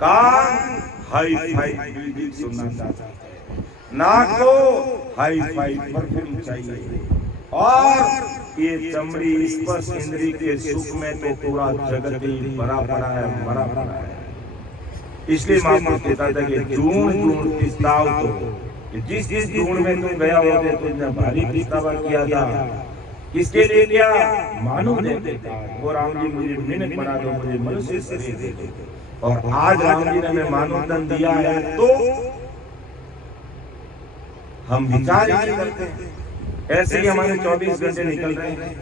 कान हाई फाई म्यूजिक सुनना चाहता है, नाक को हाई फाई परफ्यूम चाहिए, और ये चमड़ी स्पर्श इंद्री के सुख में तो पूरा जगत ही भरा पड़ा है, भरा पड़ा है। इसलिए महापुरुष कहता था कि जून जून पिस्ताव तो, जिस जिस जून में तुम गया होगे तुमने भारी पिस्तावा किया था, किसके लिए किया? मानव देते था। वो राम जी मुझे मिनट बना दो, मुझे मनुष्य शरीर दे दो, और आज राम जी ने हमें मानव तन दिया है तो हम विचार ही करते हैं। ऐसे ही हमारे 24 घंटे निकल रहे हैं,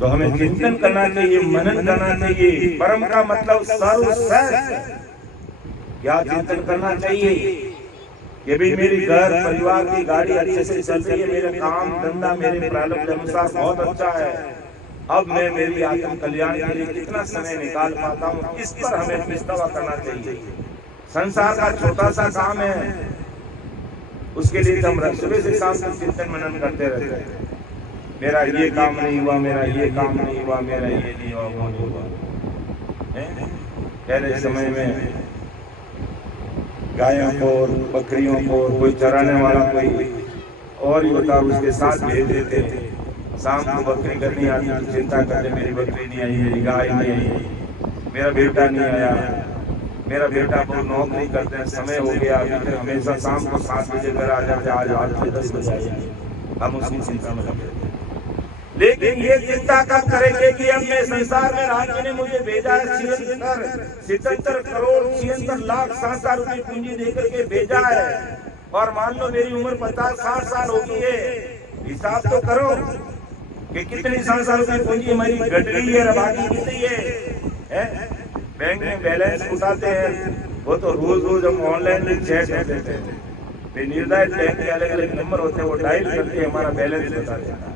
तो हमें चिंतन करना चाहिए, मनन करना चाहिए। परम का मतलब सर्वश्रेष्ठ। क्या चिंतन करना चाहिए कि भी मेरी घर परिवार की गाड़ी अच्छे से चल रही है, मेरा काम धंधा मेरे प्रारब्ध अनुसार बहुत अच्छा है, अब मैं मेरी आत्म कल्याण के लिए कितना समय निकाल पाता हूँ, इस पर हमें पछतावा करना चाहिए। संसार का छोटा सा काम है, उसके लिए हम सुबह से शाम तक चिंतन मनन करते रहते हैं। मेरा ये काम नहीं हुआ, मेरा ये काम नहीं हुआ, मेरा ये नहीं हुआ, वो नहीं हुआ। पहले समय में गायों को, बकरियों को कोई चराने वाला कोई और ही होता, उसके साथ भेज देते थे। शाम को बकरी करनी आती तो चिंता करते, मेरी बकरी नहीं आई, मेरी गाय नहीं आई, मेरा बेटा नहीं आया, मेरा बेटा बहुत नौकरी करते हैं, समय हो गया, फिर हमेशा शाम को 7 बजे घर आ जाते, आज 8-10 बजे आएंगे, हम उसकी चिंता में लगे। लेकिन ये चिंता कब करेंगे कि हमने संसार में राम जी ने मुझे भेजा है, 77 करोड़ 76 लाख संसार रुपये पूंजी देकर के भेजा है, और मान लो मेरी उम्र 50-60 साल हो गई है, हिसाब तो करो कि कितनी संसार रुपये पूंजी हमारी घट गई है, बाकी कितनी है? बैंक में बैलेंस उठाते हैं, वो तो रोज रोज हम ऑनलाइन चेक कर देते हैं, निर्धारित बैंक के अलग अलग नंबर होते हैं, वो डायल करके हमारा बैलेंस बता देता है।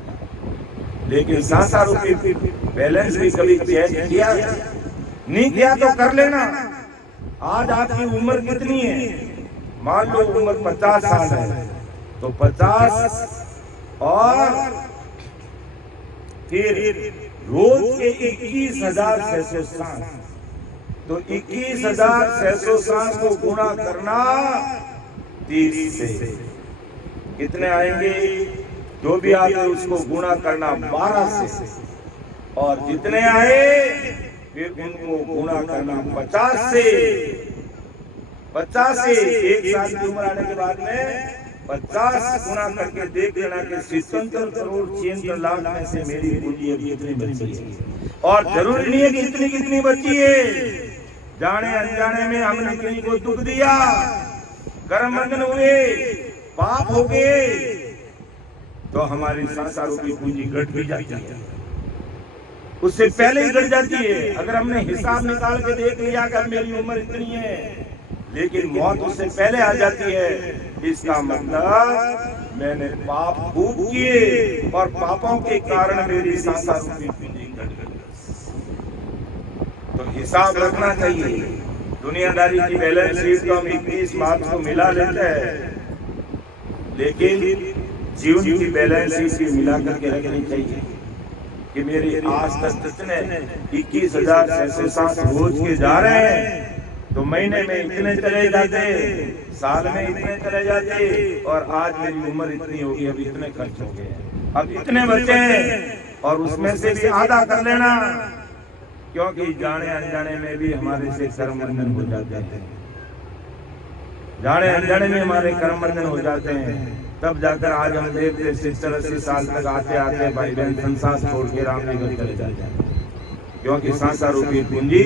लेकिन 7 रुपये बैलेंस भी कभी चेक किया नहीं किया तो कर लेना। आज आपकी उम्र कितनी है? मान लो उम्र 50 साल है, तो 50 और फिर रोज के 21,600 सांस, तो 21,600 सांस को गुणा करना 30 से कितने आएंगे? जो भी आए उसको गुणा करना 12 से, और जितने आए फिर उनको गुणा करना 50 से। 50 से 1 साल की उम्र आने के बाद में 50 गुणा करके देख लेना कि 77 करोड़ 76 लाख में से मेरी पूंजी अभी कितनी बची है। और जरूरी नहीं है कि इतनी कितनी बची है, जाने अनजाने में हमने किसी को दुख दिया, कर्म बंधन हुए, पाप हो गए, तो हमारी संसारों की पूंजी घट भी जाती है, उससे पहले ही घट जाती है। अगर हमने हिसाब निकाल के देख लिया कि मेरी उम्र इतनी है, लेकिन मौत उससे पहले आ जाती है, इसका मतलब मैंने पाप खूब किए और पापों के कारण मेरी संसारों की पूंजी घट गई। तो हिसाब रखना चाहिए। दुनियादारी की बैलेंस शीट तो हम 21 मार्च को मिला लेते हैं, लेकिन जीवन की बैलेंस शीट मिला करके रखनी चाहिए कि मेरे आज तक कितने 21,600 सांस रोज के जा रहे हैं, तो महीने में इतने चले जाते, साल में इतने चले जाते, और आज मेरी उम्र इतनी होगी, अब इतने खर्च हो गए, अब इतने बचे और उसमें से भी आधा कर लेना, क्योंकि जाने अनजाने में भी हमारे से कर्म बंधन हो जाते हैं, जाने अनजाने में हमारे कर्म बंधन हो जाते हैं। तब जाकर आज हम देखते 70-80 साल तक आते आते भाई बहन संसार छोड़ के राम जी घर चले जाते हैं, क्योंकि संसार रूपी पूंजी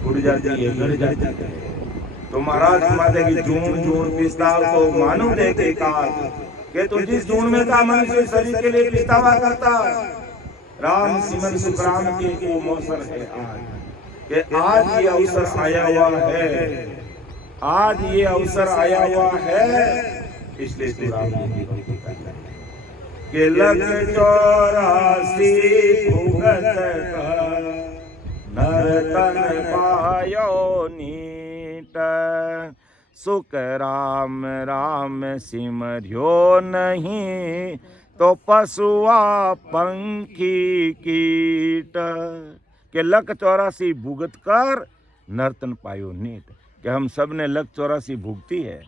उड़ जाती है, गड़ जाती है। तो महाराज माते की जून जून पिस्ताव को मानो देते काज कि तू जिस जून में था मनुष्य शरीर के लिए पिस्तावा करता, राम सिमर सुखराम के वो मौसम है आज, कि आज ये अवसर आया हुआ है, आज ये अवसर आया हुआ है, इसलिए तू राम जी की भक्ति करता है। कि लग 84 भुगत कर नर्तन पायो नीट, सुख राम राम सिमरियो नहीं, तो पशुआ पंखी कीट। के लक 84 भुगत कर नर्तन पायो नीट, कि हम सब ने लक 84 भुगती है,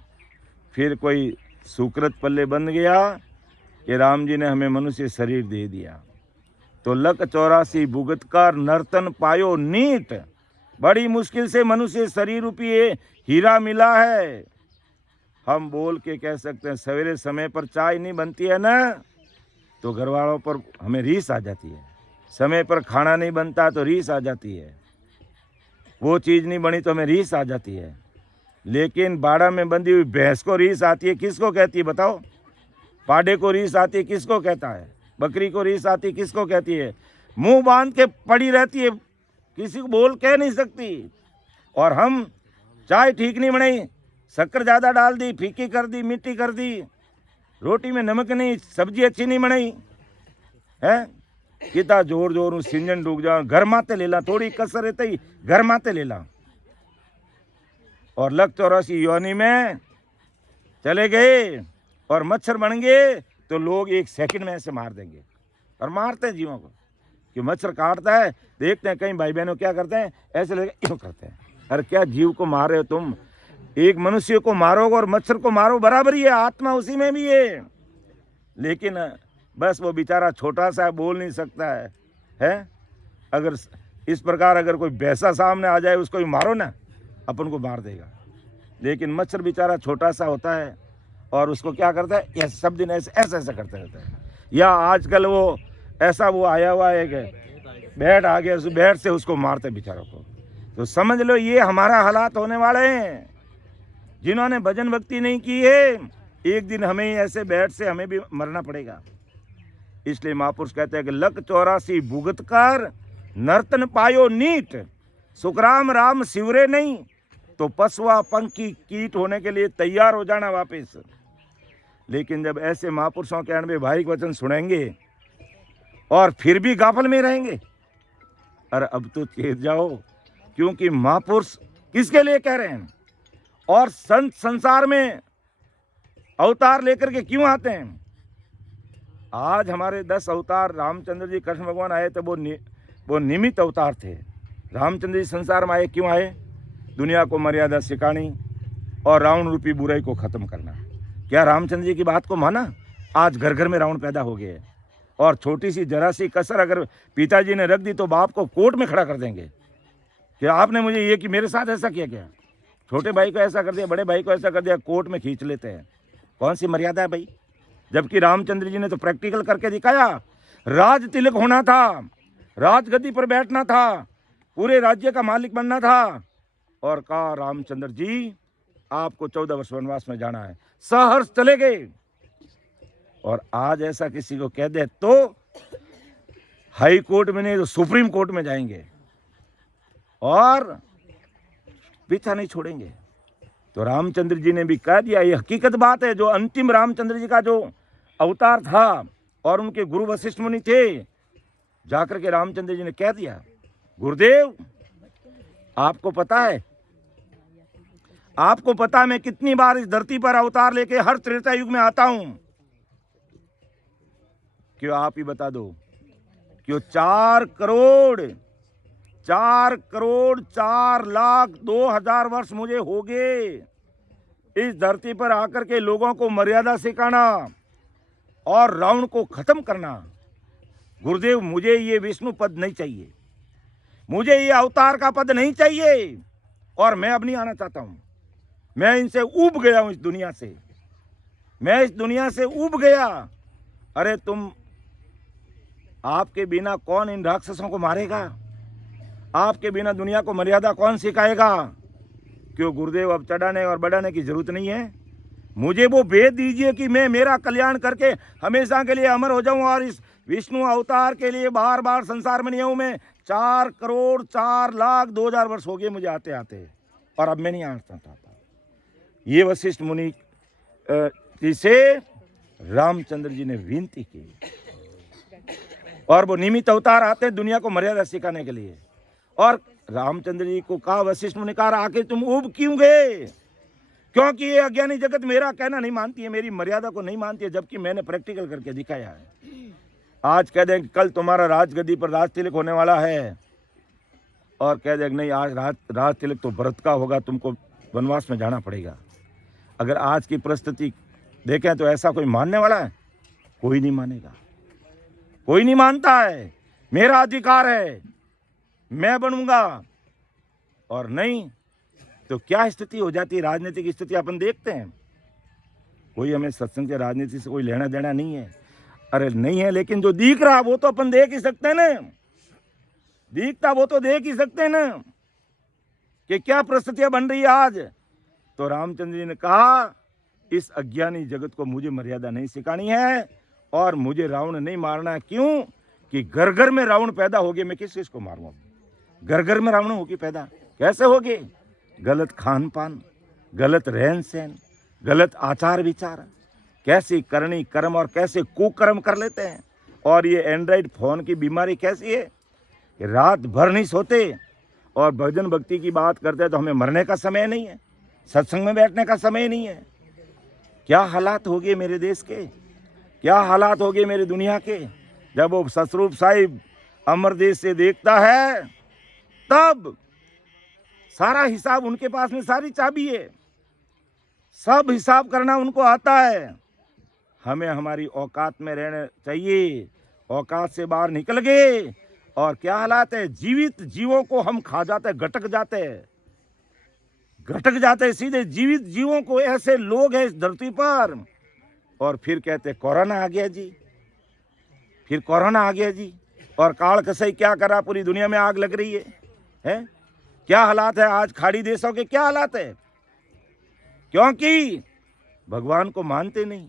फिर कोई सुकृत पल्ले बन गया कि राम जी ने हमें मनुष्य शरीर दे दिया। तो लक 84 भुगत कर नर्तन पायो नीट, बड़ी मुश्किल से मनुष्य शरीर रूपी हीरा मिला है। हम बोल के कह सकते हैं सवेरे समय पर चाय नहीं बनती है ना, तो घर वालों पर हमें रीस आ जाती है, समय पर खाना नहीं बनता तो रीस आ जाती है, वो चीज़ नहीं बनी तो हमें रीस आ जाती है। लेकिन बाड़ा में बंधी हुई भैंस को रीस आती है, किसको कहती है बताओ? पाडे को रीस आती है, किसको कहता है? बकरी को रीस आती है, किसको कहती है? मुंह बांध के पड़ी रहती है, किसी को बोल कह नहीं सकती। और हम चाय ठीक नहीं बनाई, शक्कर ज़्यादा डाल दी, फीकी कर दी, मिट्टी कर दी, रोटी में नमक नहीं, सब्जी अच्छी नहीं बनाई है, कितना जोर जोर सिंजन डूब जाओ, घर माते ले ला, थोड़ी कसर रहते ही घर माते ले ला। और लक 84 योनि में चले गए और मच्छर बन गए, तो लोग 1 सेकंड में ऐसे मार देंगे, और मारते हैं जीवों को, कि मच्छर काटता है, देखते हैं कहीं भाई बहनों क्या करते हैं, ऐसे लगे क्यों करते हैं। अरे क्या जीव को मार रहे हो तुम? एक मनुष्य को मारोगे और मच्छर को मारो बराबर ही है, आत्मा उसी में भी है। लेकिन बस वो बेचारा छोटा सा बोल नहीं सकता है? अगर इस प्रकार अगर कोई भैंसा सामने आ जाए उसको भी मारो ना, अपन को मार देगा। लेकिन मच्छर बेचारा छोटा सा होता है और उसको क्या करता है, ये सब दिन ऐसे ऐसा करते रहता है। या आजकल वो ऐसा वो आया हुआ है कि बैट आ गया, उस बैट से उसको मारते बेचारों को। तो समझ लो ये हमारा हालात होने वाले हैं। जिन्होंने भजन भक्ति नहीं की है, एक दिन हमें ऐसे बैट से हमें भी मरना पड़ेगा। इसलिए महापुरुष कहते हैं कि लक 84 भुगत कर नर्तन पायो नीट, सुखराम राम सिवरे नहीं, तो पशुआ पंखी कीट होने के लिए तैयार हो जाना वापस। लेकिन जब ऐसे महापुरुषों के अनबे भाई वचन सुनेंगे और फिर भी गाफल में रहेंगे, अरे अब तो चेत जाओ, क्योंकि महापुरुष किसके लिए कह रहे हैं और संत संसार में अवतार लेकर के क्यों आते हैं। आज हमारे 10 अवतार रामचंद्र जी कृष्ण भगवान आए थे, वो निमित्त अवतार थे। रामचंद्र जी संसार में आए, क्यों आए? दुनिया को मर्यादा सिखानी और रावण रूपी बुराई को खत्म करना। क्या रामचंद्र जी की बात को माना? आज घर घर में रावण पैदा हो गए, और छोटी सी जरा सी कसर अगर पिताजी ने रख दी तो बाप को कोर्ट में खड़ा कर देंगे कि आपने मुझे ये कि मेरे साथ ऐसा किया क्या, छोटे भाई को ऐसा कर दिया, बड़े भाई को ऐसा कर दिया, कोर्ट में खींच लेते हैं। कौन सी मर्यादा है भाई? जबकि रामचंद्र जी ने तो प्रैक्टिकल करके दिखाया। राज तिलक होना था, राजगद्दी पर बैठना था, पूरे राज्य का मालिक बनना था, और कहा रामचंद्र जी आपको 14 वर्ष वनवास में जाना है, सहर्ष चले गए। और आज ऐसा किसी को कह दे तो हाई कोर्ट में नहीं तो सुप्रीम कोर्ट में जाएंगे और पीछा नहीं छोड़ेंगे। तो रामचंद्र जी ने भी कह दिया, ये हकीकत बात है। जो अंतिम रामचंद्र जी का जो अवतार था और उनके गुरु वशिष्ठ मुनि थे, जाकर के रामचंद्र जी ने कह दिया, गुरुदेव आपको पता है, आपको पता मैं कितनी बार इस धरती पर अवतार लेके हर त्रेता युग में आता हूं, क्यों आप ही बता दो। क्यों 4 करोड़ 4 करोड़ 4 लाख 2,000 वर्ष मुझे हो गए इस धरती पर आकर के लोगों को मर्यादा सिखाना और रावण को खत्म करना। गुरुदेव, मुझे ये विष्णु पद नहीं चाहिए, मुझे ये अवतार का पद नहीं चाहिए, और मैं अब नहीं आना चाहता हूं। मैं इनसे ऊब गया हूं, इस दुनिया से मैं इस दुनिया से ऊब गया। अरे तुम, आपके बिना कौन इन राक्षसों को मारेगा? आपके बिना दुनिया को मर्यादा कौन सिखाएगा? क्यों गुरुदेव, अब चढ़ाने और बढ़ाने की जरूरत नहीं है। मुझे वो भेद दीजिए कि मैं मेरा कल्याण करके हमेशा के लिए अमर हो जाऊं, और इस विष्णु अवतार के लिए बार बार संसार में नहीं आऊं। मैं 4 करोड़ 4 लाख 2,000 वर्ष हो गए मुझे आते आते, और अब मैं नहीं आना चाहता। ये वशिष्ठ मुनि जिसे रामचंद्र जी ने विनती की, और वो निमित्त अवतार आते हैं दुनिया को मर्यादा सिखाने के लिए। और रामचंद्र जी को कहा, वशिष्ठ मुनि कहा, आके तुम ऊब क्यों गए? क्योंकि ये अज्ञानी जगत मेरा कहना नहीं मानती है, मेरी मर्यादा को नहीं मानती है, जबकि मैंने प्रैक्टिकल करके दिखाया है। आज कह दें कल तुम्हारा राजगद्दी पर राज तिलक होने वाला है, और कह दें नहीं, आज राज तिलक तो भरत का होगा, तुमको वनवास में जाना पड़ेगा। अगर आज की परिस्थिति देखें तो ऐसा कोई मानने वाला है? कोई नहीं मानेगा, कोई नहीं मानता है। मेरा अधिकार है, मैं बनूंगा, और नहीं तो क्या स्थिति हो जाती है। राजनीतिक स्थिति अपन देखते हैं। कोई हमें सत्संग के राजनीति से कोई लेना देना नहीं है, अरे नहीं है, लेकिन जो दिख रहा वो तो अपन देख ही सकते हैं ना, दिखता वो तो देख ही सकते हैं ना कि क्या परिस्थितियां बन रही है आज। तो रामचंद्र जी ने कहा, इस अज्ञानी जगत को मुझे मर्यादा नहीं सिखानी है, और मुझे रावण नहीं मारना है। क्यों कि घर घर में रावण पैदा हो गए, मैं किस चीज को मारूंगा? घर घर में रावण होगी पैदा, कैसे होगी? गलत खान पान, गलत रहन सहन, गलत आचार विचार, कैसी करनी कर्म और कैसे कुकर्म कर लेते हैं। और ये एंड्रॉइड फोन की बीमारी कैसी है कि रात भर नहीं सोते, और भजन भक्ति की बात करते हैं तो हमें मरने का समय नहीं है, सत्संग में बैठने का समय नहीं है। क्या हालात हो गए मेरे देश के, क्या हालात हो गए मेरी दुनिया के। जब वो ससरूप साहिब अमर देश से देखता है, तब सारा हिसाब उनके पास में, सारी चाबी है, सब हिसाब करना उनको आता है। हमें हमारी औकात में रहना चाहिए, औकात से बाहर निकल गए और क्या हालात है, जीवित जीवों को हम खा जाते, गटक जाते सीधे जीवित जीवों को। ऐसे लोग हैं इस धरती पर, और फिर कहते कोरोना आ गया जी, फिर कोरोना आ गया जी, और काल कसई क्या करा, पूरी दुनिया में आग लग रही है? क्या हालात है आज खाड़ी देशों के, क्या हालात है? क्योंकि भगवान को मानते नहीं।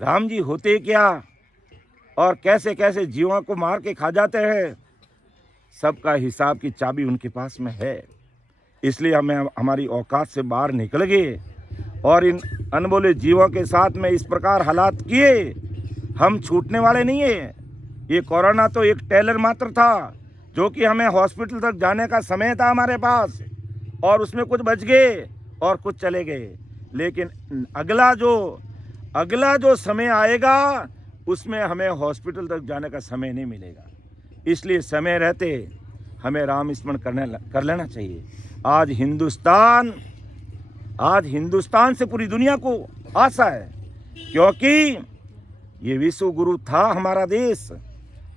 राम जी होते क्या और कैसे कैसे जीवों को मार के खा जाते हैं, सबका हिसाब की चाबी उनके पास में है। इसलिए हमें हमारी औकात से बाहर निकल गए और इन अनबोले जीवों के साथ में इस प्रकार हालात किए। हम छूटने वाले नहीं है। ये कोरोना तो एक टेलर मात्र था, जो कि हमें हॉस्पिटल तक जाने का समय था हमारे पास, और उसमें कुछ बच गए और कुछ चले गए। लेकिन अगला जो समय आएगा उसमें हमें हॉस्पिटल तक जाने का समय नहीं मिलेगा। इसलिए समय रहते हमें राम स्मरण कर लेना चाहिए। आज हिंदुस्तान से पूरी दुनिया को आशा है, क्योंकि ये विश्व गुरु था हमारा देश,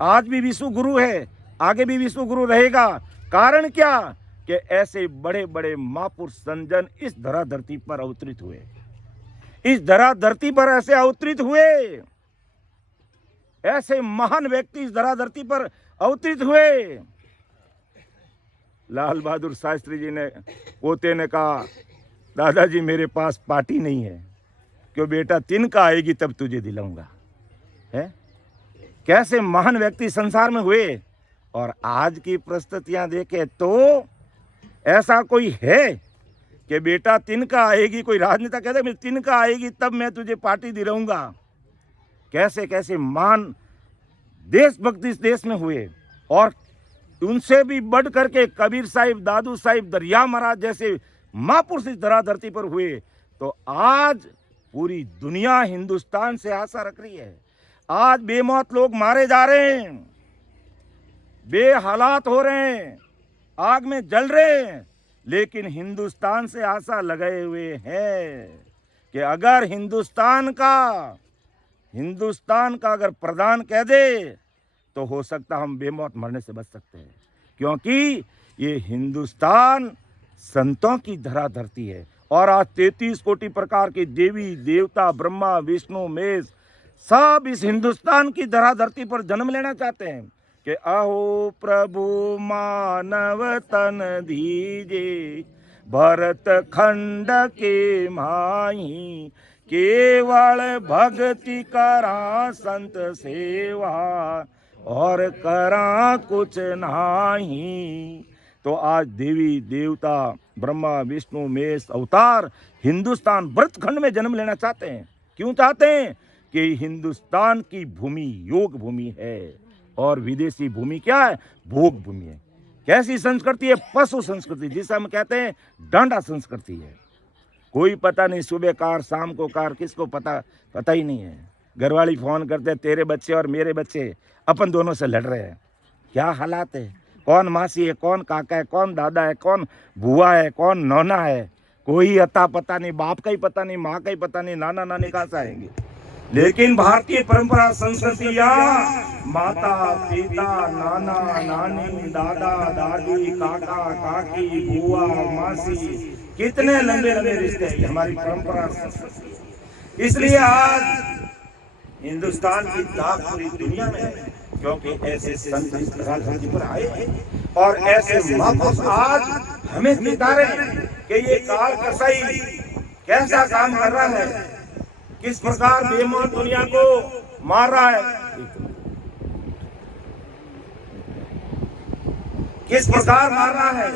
आज भी विश्व गुरु है, आगे भी विश्व गुरु रहेगा। कारण क्या कि ऐसे बड़े बड़े महापुरुष संजन इस धरा धरती पर अवतरित हुए, इस धरा धरती पर ऐसे अवतरित हुए, ऐसे महान व्यक्ति इस धरा धरती पर अवतरित हुए। लाल बहादुर शास्त्री जी ने पोते ने कहा, दादाजी मेरे पास पार्टी नहीं है, क्यों बेटा तिनका आएगी तब तुझे दिलाऊंगा। है कैसे महान व्यक्ति संसार में हुए। और आज की परिस्थितियां देखे तो ऐसा कोई है कि बेटा तिनका आएगी, कोई राजनेता कहते मैं तिनका आएगी तब मैं तुझे पार्टी दिलाऊंगा। कैसे कैसे महान देशभक्ति इस देश में हुए, और उनसे भी बढ़ करके कबीर साहिब, दादू साहिब, दरिया महाराज जैसे महापुरुष इस धरा धरती पर हुए। तो आज पूरी दुनिया हिंदुस्तान से आशा रख रही है। आज बेमौत लोग मारे जा रहे हैं, बेहालात हो रहे हैं, आग में जल रहे हैं, लेकिन हिंदुस्तान से आशा लगाए हुए हैं कि अगर हिंदुस्तान का अगर प्रधान कह दे तो हो सकता हम बेमौत मरने से बच सकते हैं, क्योंकि ये हिंदुस्तान संतों की धरा धरती है। और आज 33 कोटि प्रकार के देवी देवता ब्रह्मा विष्णु महेश सब इस हिंदुस्तान की धरा धरती पर जन्म लेना चाहते हैं कि अहो प्रभु मानव तन दीजे, भरत खंड के माही, केवल भक्ति करा संत सेवा, और करा कुछ नाही। तो आज देवी देवता ब्रह्मा विष्णु महेश अवतार हिंदुस्तान व्रतखंड में जन्म लेना चाहते हैं। क्यों चाहते हैं? कि हिंदुस्तान की भूमि योग भूमि है और विदेशी भूमि क्या है? भोग भूमि है। कैसी संस्कृति है? पशु संस्कृति, जिसे हम कहते हैं डांडा संस्कृति है। कोई पता नहीं, सुबह कार शाम को कार, किसको पता ही नहीं है। घरवाली फोन करते, तेरे बच्चे और मेरे बच्चे अपन दोनों से लड़ रहे हैं। क्या हालात है? कौन मासी है, कौन काका है, कौन दादा है, कौन बुआ है, कौन नौना है, कोई अता पता नहीं, बाप का ही पता नहीं, माँ का ही पता नहीं, नाना नानी कहाँ से आएंगे। लेकिन भारतीय परंपरा संस्कृति या माता पिता नाना नानी दादा दादी काका काकी बुआ मासी, कितने लंबे लंबे रिश्ते हैं हमारी परंपरा संस्कृति। इसलिए आज हिंदुस्तान की दाग पूरी दुनिया में है, क्योंकि ऐसे संत इस धरती पर आए और ऐसे महापुरुष आज हमें दिखा रहे हैं कि ये काल कसाई कैसा काम कर रहा है, किस प्रकार बेमौत दुनिया को मार रहा है, किस प्रकार मार रहा है।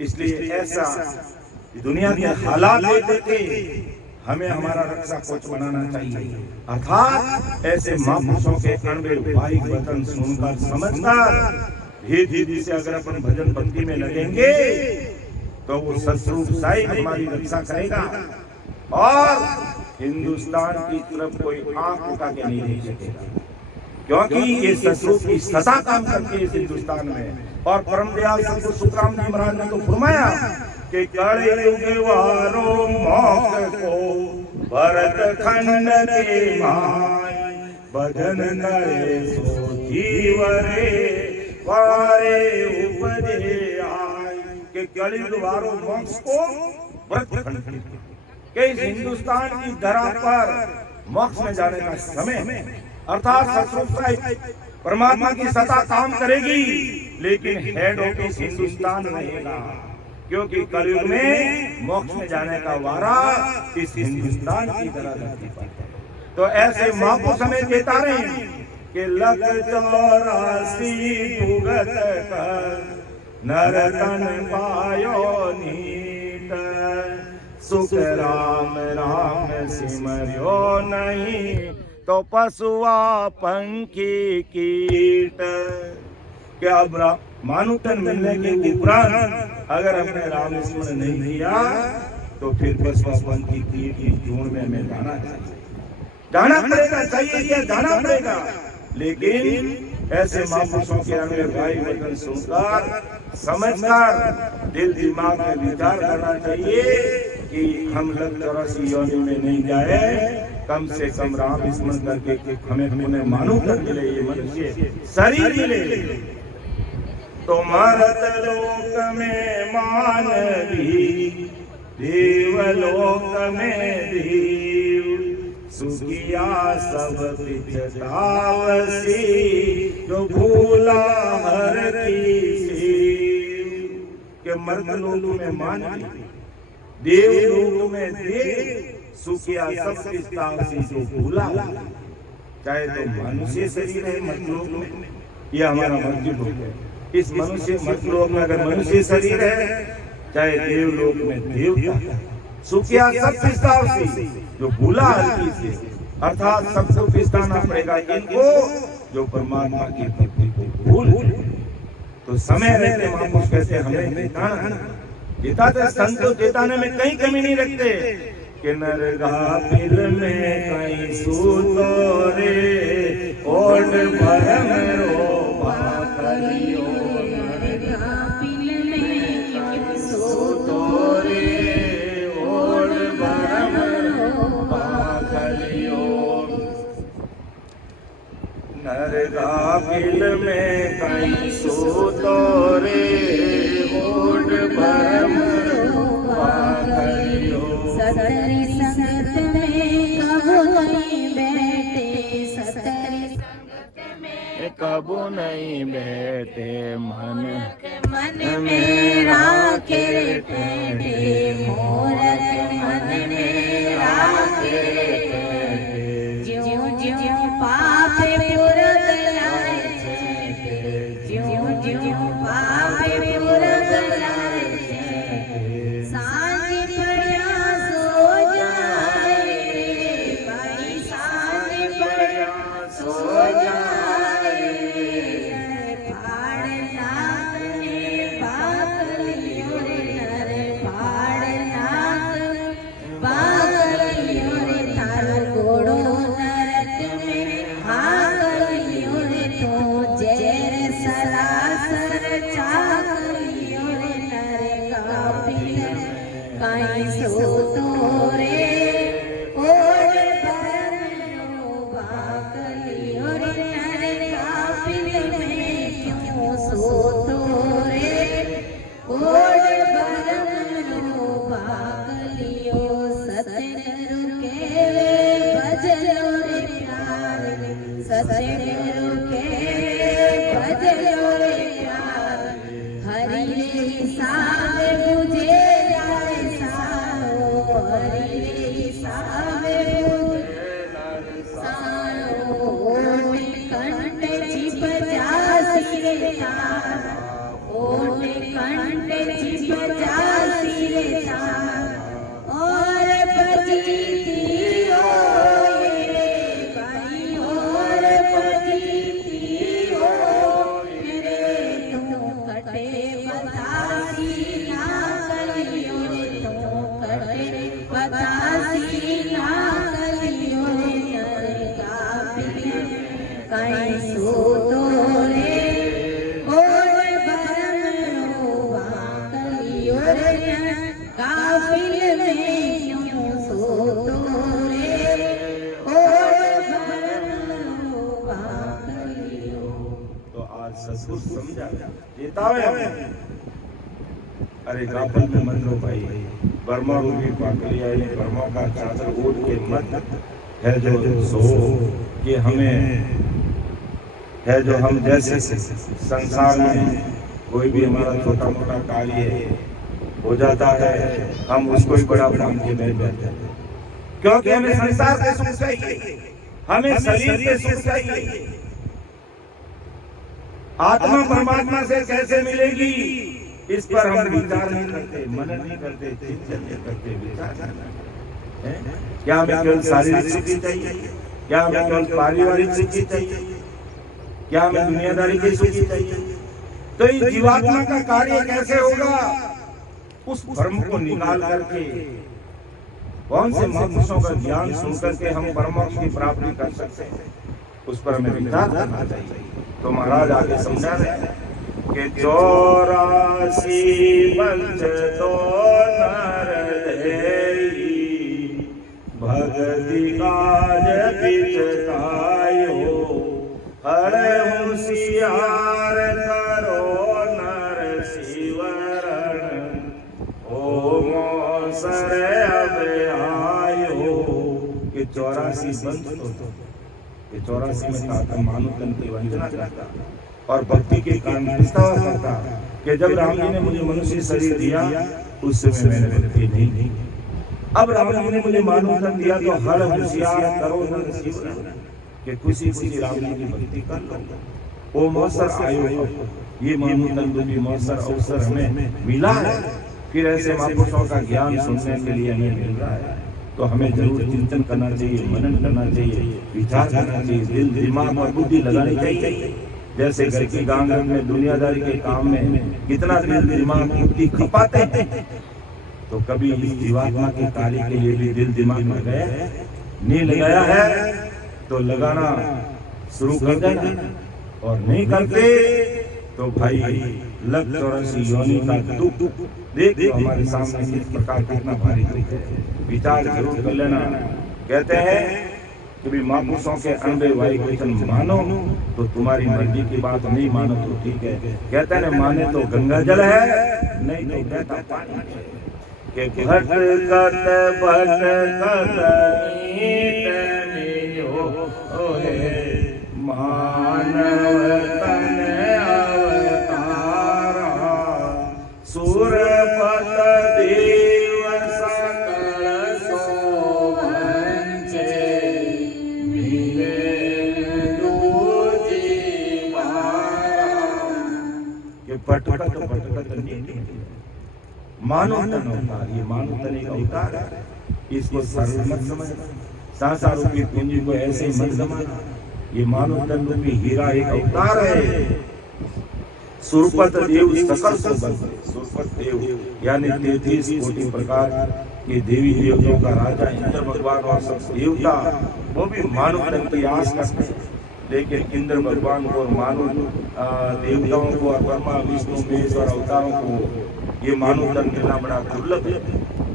इसलिए ऐसा दुनिया के हालात देख हमें हमारा रक्षा कवच बनाना चाहिए, अर्थात ऐसे महापुरुषों के अणबे भाई वचन सुनकर समझकर धीरे से अगर अपन भजन भक्ति में लगेंगे तो वो शत्रु साई हमारी रक्षा करेगा और हिंदुस्तान की तरफ कोई आंख उठा के नहीं देख सकेगा, क्योंकि ये शत्रु की सदा काम करती है इस हिंदुस्तान में। और परम दयाल संत सुखराम जी महाराज ने तो फरमाया कि कलयुग वारो मौत को भरत खंड के माय, भजन करे सो जीवरे वारे उपजे आय। कि कलयुग वारो मोक्ष को भरत खंड के इस हिंदुस्तान की धरा पर मोक्ष में जाने का समय, अर्थात शत्रु परमात्मा की सत्ता काम करेगी लेकिन हेड ऑफिस हिंदुस्तान रहेगा, क्योंकि कलयुग में मोक्ष में जाने का वारा इस हिंदुस्तान की तरह धरती पर। तो ऐसे महापुरुष हमें देता रहे कि लग 84 भुगत कर नर तन पायो नीत, सुख राम राम सिमरियो नहीं तो पशुआ पंखी कीट। क्या मानुतन मिलने के उपरांत अगर हमने राम स्मरण नहीं किया तो फिर पशुआ पंखी कीट की झुंड में हमें जाना पड़ेगा, चाहिए क्या जाना पड़ेगा। लेकिन ऐसे महापुरुषों के अंदर भाई वचन सुनकर समझकर दिल दिमाग में विचार करना चाहिए कि हम लग 84 योनि में नहीं जाए, कम से कम राम स्मरण करके हमें उन्हें मानू कर मिले, ये मनुष्य शरीर मिले। तो मरत लोक में मानवी, देवलोक में देव, सुखिया सब पिछतावसी, जो भूला हर की सेव। के मर्द लोक में मानवी, देवलोक में देव, सुखिया सब पिछतावसी, जो भूला। चाहे तो मनुष्य शरीर है मर्दलोक में, यह हमारा मर्दलोक है। इस मनुष्य मर्दलोक में अगर मनुष्य शरीर है, चाहे देवलोक में देवता, सुखिया सब पिछतावसी, जो भूला हल्की से, अर्थात सबको पिछताना पड़ेगा इनको जो परमात्मा की भक्ति को भूल। तो समय रहते महापुरुष कहते हमें जिताते, संत जिताने में कहीं कमी नहीं रखते, कि नर गाफिल में कहीं सूतो रे ओढ़ भरम रो भाकलियो नर गाफिल में कहीं सूतो रे ओढ़ भरम रो भाकलियो नर गाफिल में कहीं सूतो रे ओढ़ भरम रो भाकलियो सतरी संगत में कबू नहीं बैठे सतरी संगत में कबू नहीं बैठे मन में राखे बैठे मोरक मन में राखे ज्यों ज्यों पाप पुरत जाए ज्यों ज्यों पाप पुरत जाए सांझ पड़िया सो जाए भाई सांझ पड़िया सो जाए फाड़ नाक में बाकलियो रे नर फाड़ नाक बाकलियो रे थारो घोड़ो नरक में हाकलियो रे तो जहर सरासर चाकलियो रे नर गाफिल काई सोतो रे ओढ़ भरम रो बाकलियो रे नर गाफिल में क्यों सोतो रे ओढ़ भरम रो बाकलियो सतगुरु के भजलो रे प्यार सतगुरु के भजलो रे प्यार हरि रे हिसाब बुझे जाए सारो हरि रे हिसाब बुझे सारो ओट कंठ छिप जासी रे तार ओट कंठ छिप जासी रे तार और बजीती हो ये भाई और बजीती हो मेरे तुम कटे बतासी ना कलियो रे तुम कटे बतासी ना कलियो रे नर गाफिल कहीं सोतो रे ओढ़ भरम रो बाकलियो रे नर गाफिल में क्यों सोतो रे ओढ़ भरम रो बाकलियो। तो आज ससुर समझा चेतावे हमें अरे गाफिल में मत रो भाई बर्मा रूपी पाकलिया ये बर्मा का चादर ओढ़ के मत है जो सो कि हमें है जो हम जैसे संसार में कोई भी हमारा छोटा मोटा कार्य हो जाता है हम उसको ही बड़ा मान के बैठ जाते हैं क्योंकि हमें संसार के सुख चाहिए हमें शरीर के सुख चाहिए आत्मा परमात्मा से कैसे मिलेगी इस पर हम विचार नहीं करते मनन नहीं करते चिंतन नहीं करते विचार नहीं करते क्या हमें केवल शारीरिक सुख चाहिए क्या हमें केवल पारिवारिक सुख चाहिए क्या हमें दुनियादारी की सुख चाहिए तो इस जीवात्मा का कार्य कैसे होगा उस भ्रम को निकाल करके कौन से महापुरुषों का ज्ञान सुन करके हम परमोक्ष की प्राप्ति कर सकते हैं उस पर हमें विचार करना चाहिए तो महाराज आगे समझा रहे हैं कि 84 पंच तो नर देई भगति काज पिचकायो हर होशियार करो नर शिवरण ओम सर अब आयो कि 84 पंच तो ये 84 में था मानव तन की वंदना करता और भक्ति के कारण प्रस्ताव करता कि जब राम जी ने मुझे मनुष्य शरीर दिया उस समय मैंने भक्ति नहीं की अब राम जी ने मुझे मानव तन दिया तो हर होशियार करो नर शिवरण कि खुशी खुशी राम जी की भक्ति कर लो वो मौसर आयो ये मानव तन रूपी मौसर अवसर हमें मिला है फिर ऐसे महापुरुषों का ज्ञान सुनने के लिए हमें मिल रहा है तो हमें जरूर चिंतन करना चाहिए मनन करना चाहिए विचार करना चाहिए दिल दिमाग और बुद्धि लगानी चाहिए जैसे घर की गांव में दुनियादारी के काम में कितना दिल दिमाग बुद्धि खपाते हैं तो कभी इस जीवात्मा के कार्य के लिए भी दिल दिमाग में गया नहीं लगाया है तो लगाना शुरू कर देना, और नहीं करते तो भाई लग 84 योनि का दुख देख तो हमारे सामने किस प्रकार कितना भारी दुख है, विचार जरूर कर लेना। कहते हैं कि भी महापुरुषों के अनबे वाई वचन मानो तो तुम्हारी मर्जी की बात नहीं मानो तो ठीक है। कहते हैं माने तो गंगा जल है, नहीं तो बहता पानी है। के भटकत मानव तन अवतारा सुरपत देव सकल सोवंचे मिले दूजी बारा। के भटकत नहीं मानव तन अवतार, ये मानव तन एक अवतार है, इसको सरल मत समझना, संसार रूपी पूंजी को ऐसे ही मत समझना। ये मानव तन रूपी हीरा एक अवतार है। सुरपत देव सकल सोवंचे, सुरपत देव यानी 33 कोटि प्रकार के देवी देवताओं का राजा इंद्र भगवान और सब देवता वो भी मानव तन की आस करते हैं, लेकिन इंद्र भगवान को और मानव देवताओं को और ब्रह्मा विष्णु महेश और अवतारों को ये मानव तन मिलना बड़ा दुर्लभ है।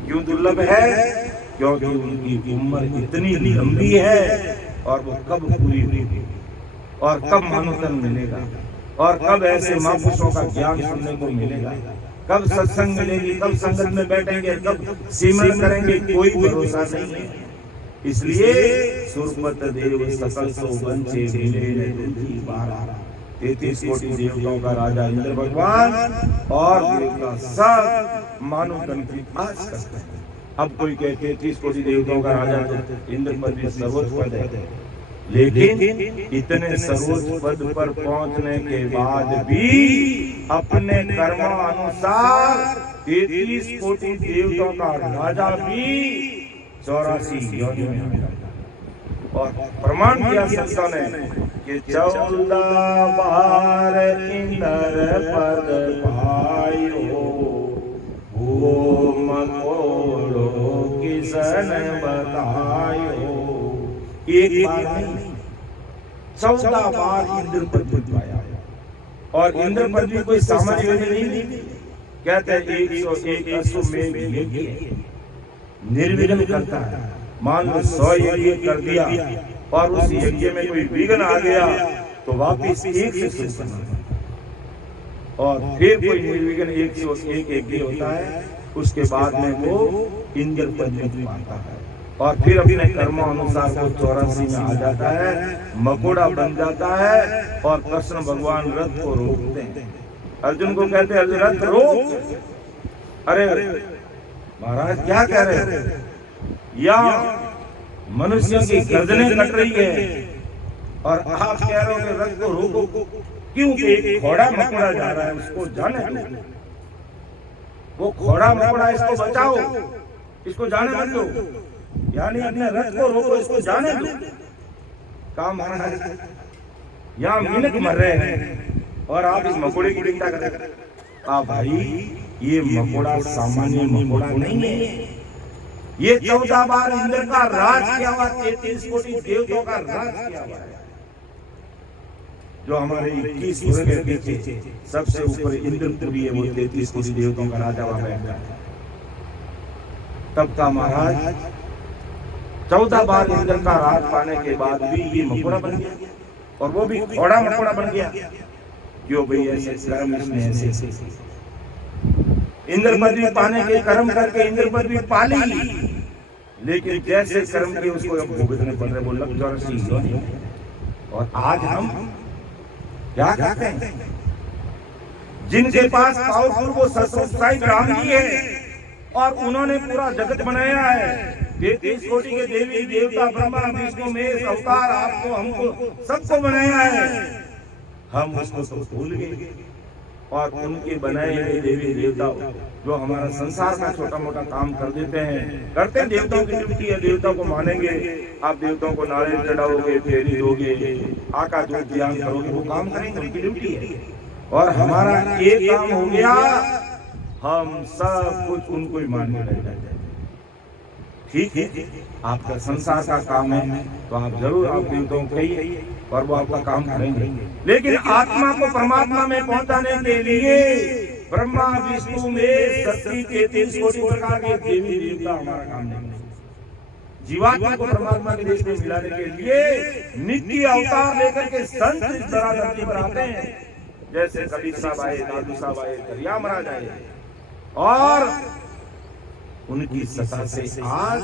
क्यों दुर्लभ है? क्योंकि उनकी उम्र इतनी लंबी है और वो कब पूरी होगी और कब मानव तन मिलेगा और कब ऐसे महापुरुषों का ज्ञान सुनने को मिलेगा, कब सत्संग मिलेगी, कब संगत में बैठेंगे, कब सिमरन करेंगे, कोई भरोसा नहीं है। इसलिए सुरपत देव सकल सोवंचे मिले दूजी बारा। 33 कोटि देवताओं का राजा इंद्र भगवान और देवता सब मानव तन की आस करते हैं। अब कोई कहते 33 कोटि देवताओं का राजा तो इंद्र पद भी सर्वोच्च पद है, लेकिन इतने सर्वोच्च पद पर पहुंचने के बाद भी अपने कर्मानुसार 33 कोटि देवताओं का राजा भी 84 योनि में आ जाता है। और प्रमाण किया संतों ने कि 14 बार इंद्र पद पायो, वो मकोड़ो किसन बतायो। एक बार नहीं 14 बार इंद्र पद पाया, और इंद्र पद भी कोई सामान्य नहीं। कहते 101 अश्वमेध यज्ञ निर्विघ्न करता है। मान लो 100 यज्ञ कर दिया और उस यज्ञ में कोई विघ्न आ गया तो वापिस एक से शुरू करना, और फिर कोई निर्विघ्न 101 यज्ञ होता है, उसके बाद में वो इंद्र पद पाता है और फिर अपने कर्मों अनुसार वो 84 में आ जाता है, मकोड़ा बन जाता है। और कृष्ण भगवान रथ को रोकते हैं, अर्जुन को कहते हैं अर्जुन रथ रोक। अरे महाराज क्या कह रहे हो, या मनुष्यों की गर्दनें कट रही है और आप कह रहे हो कि रथ को रोको, क्योंकि एक घोड़ा मकोड़ा जा रहा है उसको जाने दो, वो घोड़ा मकोड़ा इसको बचाओ, इसको जाने मत दो, यानी अपने रथ को रोको, इसको जाने दो। काम महाराज यहाँ मिनट मर रहे हैं और आप इस मकोड़े की चिंता कर रहे हैं। भाई ये मकोड़ा सामान्य मकोड़ा नहीं है, ये 14 बार इंद्र का राज किया हुआ 33 कोटि देवताओं का राज किया हुआ है। जो हमारे 21 स्वर्ग के पीछे सबसे ऊपर इंद्रपुरी है, वो 33 कोटि देवताओं का राजा वहां बैठा है। तब का महाराज 14 बार इंद्र का राज पाने के बाद भी ये मकोड़ा बन गया, और वो भी घोड़ा मकोड़ा बन गया। क्यों भाई ऐसे कर्म इसने ऐसे इंद्र पद भी पाने के कर्म करके इंद्र पद भी पाली, लेकिन जैसे कर्म किए उसको अब भुगतने पड़ रहे, वो लग 84 योनि। और आज हम क्या कहते हैं, जिनके पास पावरफुल वो सत्संग राम जी है और उन्होंने पूरा जगत बनाया है, 33 कोटि के देवी देवता ब्रह्मा विष्णु महेश अवतार आपको हमको सबको बनाया है, हम उसको तो भूल गए। और उनके बनाए हुए देवी देवता जो हमारा संसार का छोटा मोटा काम कर देते हैं, करते हैं, देवताओं की ड्यूटी है, देवताओं को मानेंगे, आप देवताओं को नारियल चढ़ाओगे, फेरी दोगे, आकाश में ध्यान करोगे, वो काम करेंगे, उनकी ड्यूटी है। और हमारा एक काम हो गया, हम सब कुछ उनको ही मानने लग जाते हैं। ठीक है, आपका संसार का काम है तो आप जरूर आप देवताओं को कहिए और वो आपका काम करेंगे, लेकिन आत्मा को परमात्मा में पहुंचाने के लिए ब्रह्मा विष्णु में शक्ति 33 कोटि प्रकार के देवी देवता हमारा काम नहीं। जीवात्मा को परमात्मा के देश में मिलाने के लिए नित्य अवतार लेकर के संत इस धरती पर आते हैं। जैसे कबीर साहब आए, दादू साहब आए, दरिया महाराज आए, और उनकी सत्ता से आज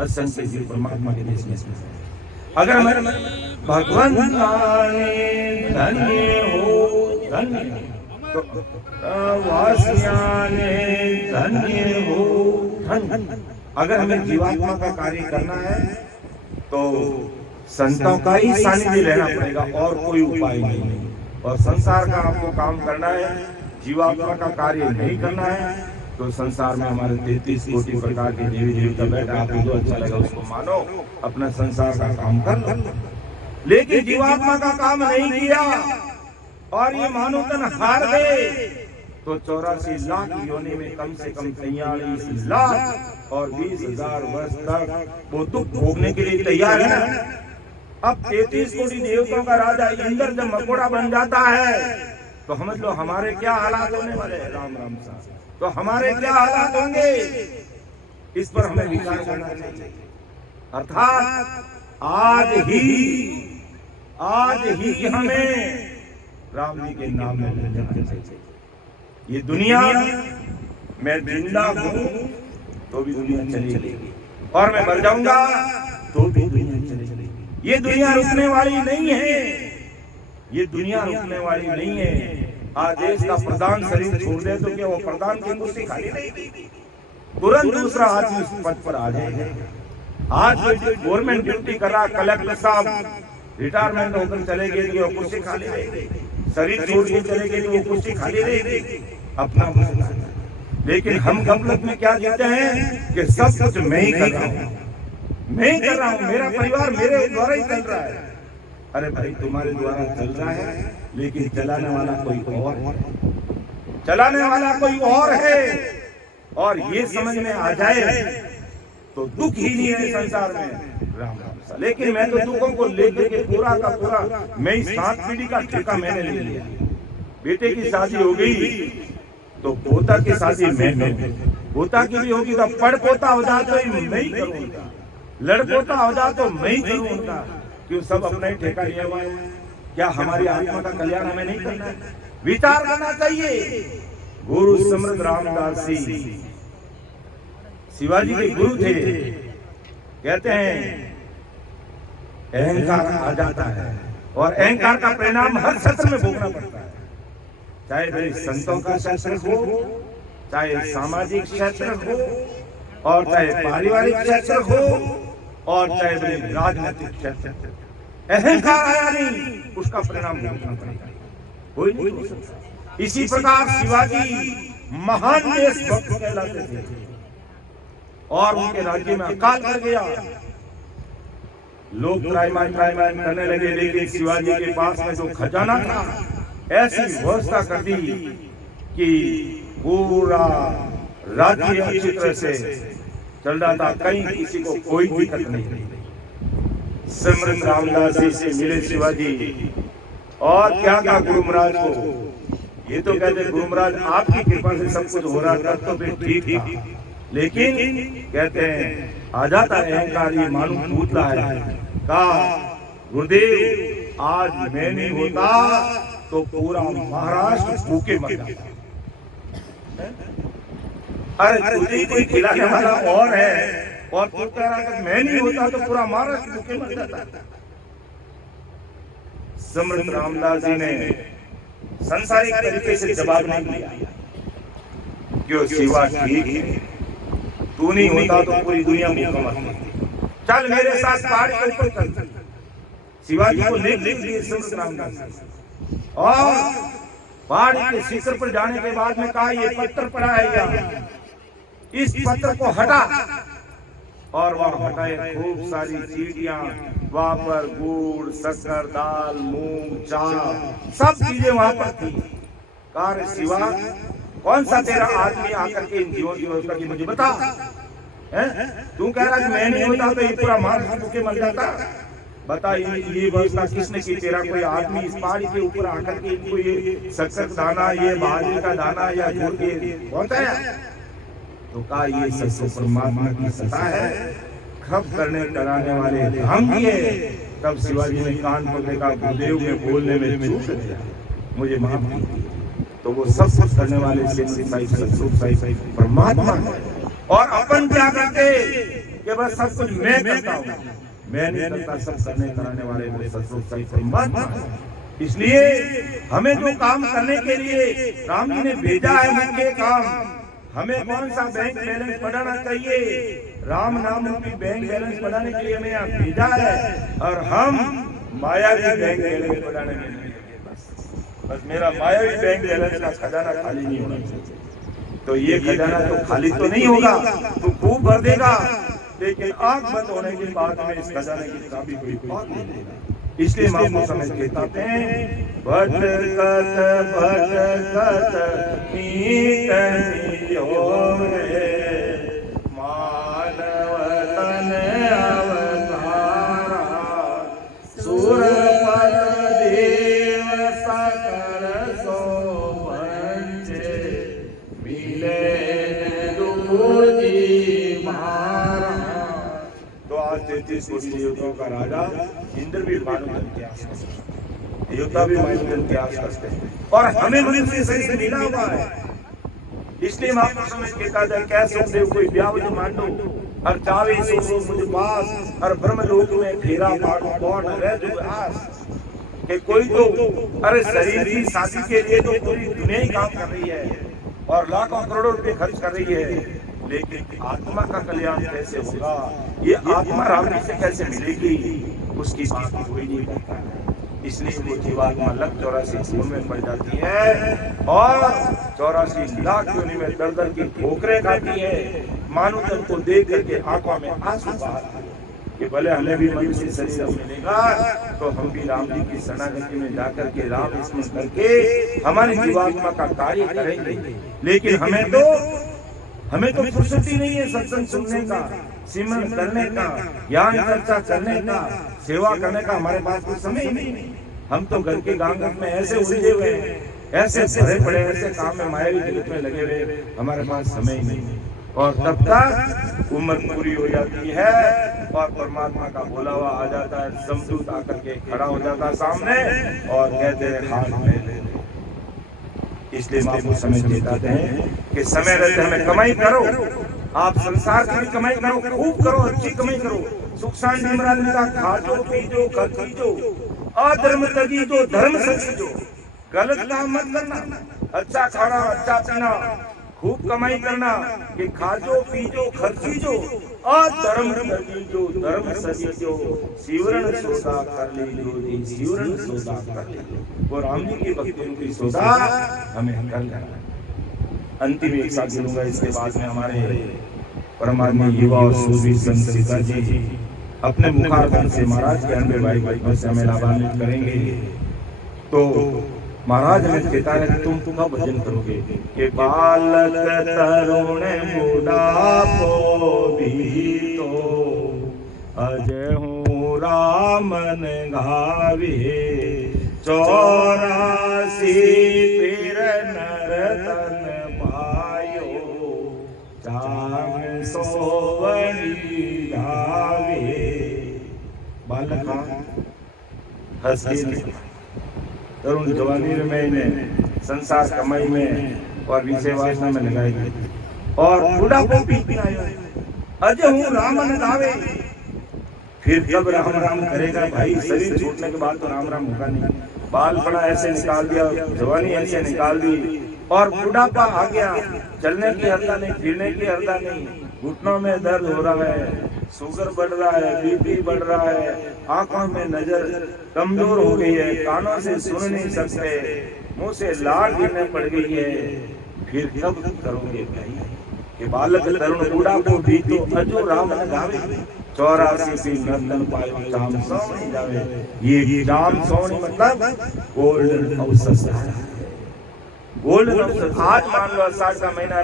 असंख्य जीव परमात्मा के देश में। अगर मैं भगवान धन्य हो धन्य तो वासियाने धन्य हो धन्य। अगर हमें जीवात्मा का कार्य करना है तो संतों का ही सानिध्य लेना पड़ेगा और कोई उपाय नहीं। और संसार का आपको काम करना है, जीवात्मा का कार्य नहीं करना है तो संसार में हमारे 33 कोटि प्रकार के देवी देवता बैठे, आपको जो अच्छा लगा उसको मानो, अपना संसार का काम कर लो। लेकिन जीवात्मा का काम नहीं किया और ये मानो तन हार गए तो 84 लाख योनि में कम से कम 43 लाख और 20,000 वर्ष तक वो दुख भोगने के लिए तैयार है। अब 33 कोटि देवताओं का राजा इंद्र जब मकोड़ा बन जाता है तो समझ लो हमारे क्या हालात होने वाले हैं। राम राम साहब, तो हमारे क्या हालात होंगे, इस पर हमें विचार करना चाहिए। अर्थात आज ही हमें राम जी के नाम में लग जाना चाहिए। ये दुनिया मैं जिंदा हूं तो भी दुनिया चलेगी और मैं मर जाऊंगा तो भी दुनिया चलेगी। ये दुनिया रुकने वाली नहीं है, ये दुनिया रुकने वाली नहीं है। आज देश का प्रधान शरीर छोड़ दे तो क्या वो प्रधान की कुर्सी खाली नहीं, तुरंत दूसरा आदमी उस पद पर आ जाएगा। आज गवर्नमेंट ड्यूटी कर रहा कलेक्टर साहब रिटायरमेंट होकर चले गए तो वो कुर्सी खाली रहेगी, शरीर छोड़ के चले गए तो वो कुर्सी खाली रहेगी, अपना मसला। लेकिन हम गफलत में क्या जीते हैं कि सब कुछ मैं ही कर रहा हूँ, मैं ही कर रहा हूँ, मेरा परिवार मेरे द्वारा ही चल रहा है। अरे भाई तुम्हारे द्वारा चल रहा है लेकिन चलाने वाला कोई और है, चलाने वाला कोई और है। और ये समझ में आ जाए तो दुख ही नहीं है संसार में। राम राम। लेकिन मैं तो दुखों को लेकर के पूरा का पूरा मैं 7 पीढ़ी का ठेका मैंने ले लिया। बेटे की शादी हो गई तो पोता की शादी मैं पोता की भी होगी तो पड़ पोता हो जाए तो मैं ही करूंगा, लड़पोता हो जाए तो मैं ही करूंगा। क्यों सब अपना ही ठेका लिया हुआ है? क्या हमारी आत्मा का कल्याण हमें नहीं करना है? विचार करना चाहिए। गुरु समर्थ रामदास जी शिवाजी के गुरु थे। कहते हैं अहंकार आ जाता है और अहंकार का परिणाम हर क्षेत्र में भोगना पड़ता है, चाहे वे संतों का क्षेत्र हो, चाहे सामाजिक क्षेत्र हो, और चाहे पारिवारिक क्षेत्र हो, और चाहे वे राजनीतिक क्षेत्र। अहंकार आया नहीं उसका परिणाम भोगना पड़ेगा, कोई नहीं हो सकता। इसी प्रकार शिवाजी महान देशभक्त कहलाते थे और उनके राज्य में अकाल कर गया। लोग त्राहिमाम करने लगे, लेकिन शिवाजी के पास में जो खजाना था ऐसी व्यवस्था कर दी कि पूरा राज्य अच्छी तरह से चल रहा था, कहीं किसी को कोई दिक्कत नहीं। समर्थ रामदास जी से मिले शिवाजी और क्या कहा गुरु महाराज को। ये तो कहते गुरु महाराज आपकी कृपा से सब कुछ हो रहा था तो फिर ठीक था, लेकिन कहते हैं आ जाता अहंकार, ये मालूम पूछता है कहा गुरुदेव आज मैं नहीं होता तो पूरा महाराष्ट्र भूखे मर जाता। अरे तुझे कोई खिलाने वाला और है और तू कह रहा है मैं नहीं होता तो पूरा महाराष्ट्र भूखे मर जाता। समर्थ रामदास जी ने संसारिक तरीके से जवाब नहीं दिया, क्यों शिवा ठीक है, तू नहीं होता तो पूरी दुनिया भूखा मरती। चल मेरे साथ पहाड़ के ऊपर चल। शिवाजी को ले लिए समर्थ रामदास और पहाड़ के शिखर पर जाने के बाद में कहा ये पत्थर पड़ा है यहाँ, इस पत्थर को हटा। और वहां हटाए खूब सारी चीटियां, वहां पर गुड़, शक्कर, दाल, मूंग, चावल सब चीजें वहां पर थी। कहा शिवा कौन सा तेरा आदमी आकर के इन जीवों की व्यवस्था की मुझे बता। तू कह रहा कि मैं नहीं होता तो ये पूरा मार के मर जाता। बता ये व्यवस्था किसने की? तेरा कोई आदमी इस पहाड़ी के ऊपर आकर के इनको ये शक्कर दाना, ये बाजरे का दाना या गुड़ के पहुंचाया? तो कहा ये सत्य परमात्मा की सत्ता है, खप करने कराने वाले हम ही है। तब शिवाजी ने कान पकड़े का गुरुदेव में बोलने में चूक गया, मुझे माफ कीजिए। तो वो सब कुछ करने वाले सत्य परमात्मा है। और अपन क्या करते कि बस सब कुछ मैं करता हूँ, मैं नहीं करता, सब करने कराने वाले वो सत्य परमात्मा है। इसलिए हमें जो काम करने के लिए राम जी ने भेजा है मुख्य काम, हमें कौन सा बैंक बैलेंस बढ़ाना चाहिए? राम नाम की बैंक बैलेंस बढ़ाने के लिए हमें यहाँ भेजा है। और हम मायावी बैंक बैलेंस बढ़ाने के लिए, बस मेरा मायावी बैंक बैलेंस का खजाना खाली नहीं होना चाहिए। तो ये खजाना तो खाली तो नहीं होगा, तू खूब भर देगा, लेकिन आंख बंद होने के बाद में इस खजाने की चाबी कोई और नहीं देगा। इसलिए मामू समझ के कहते हैं भटकत भटकत मीत रे मानव तन अवतारा सुरपत देव सकल सो पंचे मिले दूजी मारा। तो आज 33 कोटि युद्धों का राजा इंद्र भी मानव के आस योद्धा भी मानव के आस करते हैं, और हमें मनुष्य सही से मिला हुआ है। इसलिए हम आपको समझ के कहा जाए कैसे देव कोई ब्याह जो मान लो और चावे सो मुझे पास और ब्रह्मलोक में फेरा पाड़ो कौन रह जो आस कि कोई तो अरे शरीर की शादी के लिए तो पूरी दुनिया ही काम कर रही है और लाखों करोड़ों रुपए खर्च कर रही है, लेकिन आत्मा का कल्याण कैसे होगा, ये आत्मा राम जी से कैसे मिलेगी, उसकी बात कोई नहीं करता। इसलिए वो जीवात्मा लग 84 खून में पड़ जाती है और 84 लाख योनि में दर दर की ठोकरें खाती है। मानव जन को देख करके आंखों में आंसू बहाती है कि भले हमें भी मनुष्य शरीर मिलेगा तो हम भी राम जी की शरणागति में जाकर के राम स्मरण करके हमारी जीवात्मा का कार्य करेंगे। लेकिन हमें तो फुर्सत ही नहीं है सत्संग सुनने का, सिमरन करने का, ज्ञान चर्चा करने का, सेवा करने का हमारे पास कोई समय ही नहीं। हम तो घर के गांव में ऐसे उलझे हुए हैं, ऐसे भरे पड़े, ऐसे काम में मायावी जगत में लगे हुए, हमारे पास समय ही नहीं। और तब तक उम्र पूरी हो जाती है और परमात्मा का बोला हुआ आ जाता है, समझूत आकर के खड़ा हो जाता है सामने और कहते हैं हाथ में ले। इसलिए आपको समझ देते हैं कि समय रहते हमें कमाई करो, आप संसार की भी कमाई करो, खूब करो, अच्छी कमाई करो, सुख शांति का खाजो पीजो खरीदो, अधर्म तजीजो धर्म सजीजो, गलत काम मत करना, अच्छा खाना अच्छा पीना, खूब कमाई करना कि खाजो पीजो खर्चीजो, अधर्म तजीजो धर्म सजीजो, शिवरण सौदा कर लीजो जी, शिवरण सौदा कर लीजो। वो राम जी की भक्ति उनकी सौदा हमें कर लेना। अंतिम एक साथ बोलूंगा, इसके बाद में हमारे परमात्मा युवा और सूफी संत सीता जी अपने मुखारबंद से महाराज के अनबे भाई भाई से हमें लाभान्वित करेंगे। तो महाराज हमें कहता है तुम का भजन करोगे कि बालक तरुण बुढ़ापो भी तो अजय हूँ रामन गावे, 84 फिर नर तन पायो, चांद सोवनी गावे। बालक हंस के तरुण जवानी में इन्हें संसार कमाई में और विषय वासना में लगाई गई और बुढ़ापो भी आया, अजय हूँ रामन गावे। फिर कब राम राम करेगा भाई, शरीर छूटने के बाद तो राम राम होगा नहीं। बालपना ऐसे निकाल दिया, जवानी ऐसे निकाल दी और बुढ़ापा आ गया, चलने की हरदा नहीं, फिरने की हरदा नहीं, घुटनों में दर्द हो रहा है, शुगर बढ़ रहा है, बीपी बढ़ रहा है, आंखों में नजर कमजोर हो गई है, कानों से सुन नहीं सकते, मुंह से लार गिरने पड़ गई है। फिर कब करोगे भाई कि बालक तरुण बुढ़ापो भी तो अजो राम गावे, 84 नर्तन पायो चाम सोनी जावे। ये चाम सोनी मतलब गोल्डन अवसर, गोल्डन अवसर। आज मान लो आषाढ़ का महीना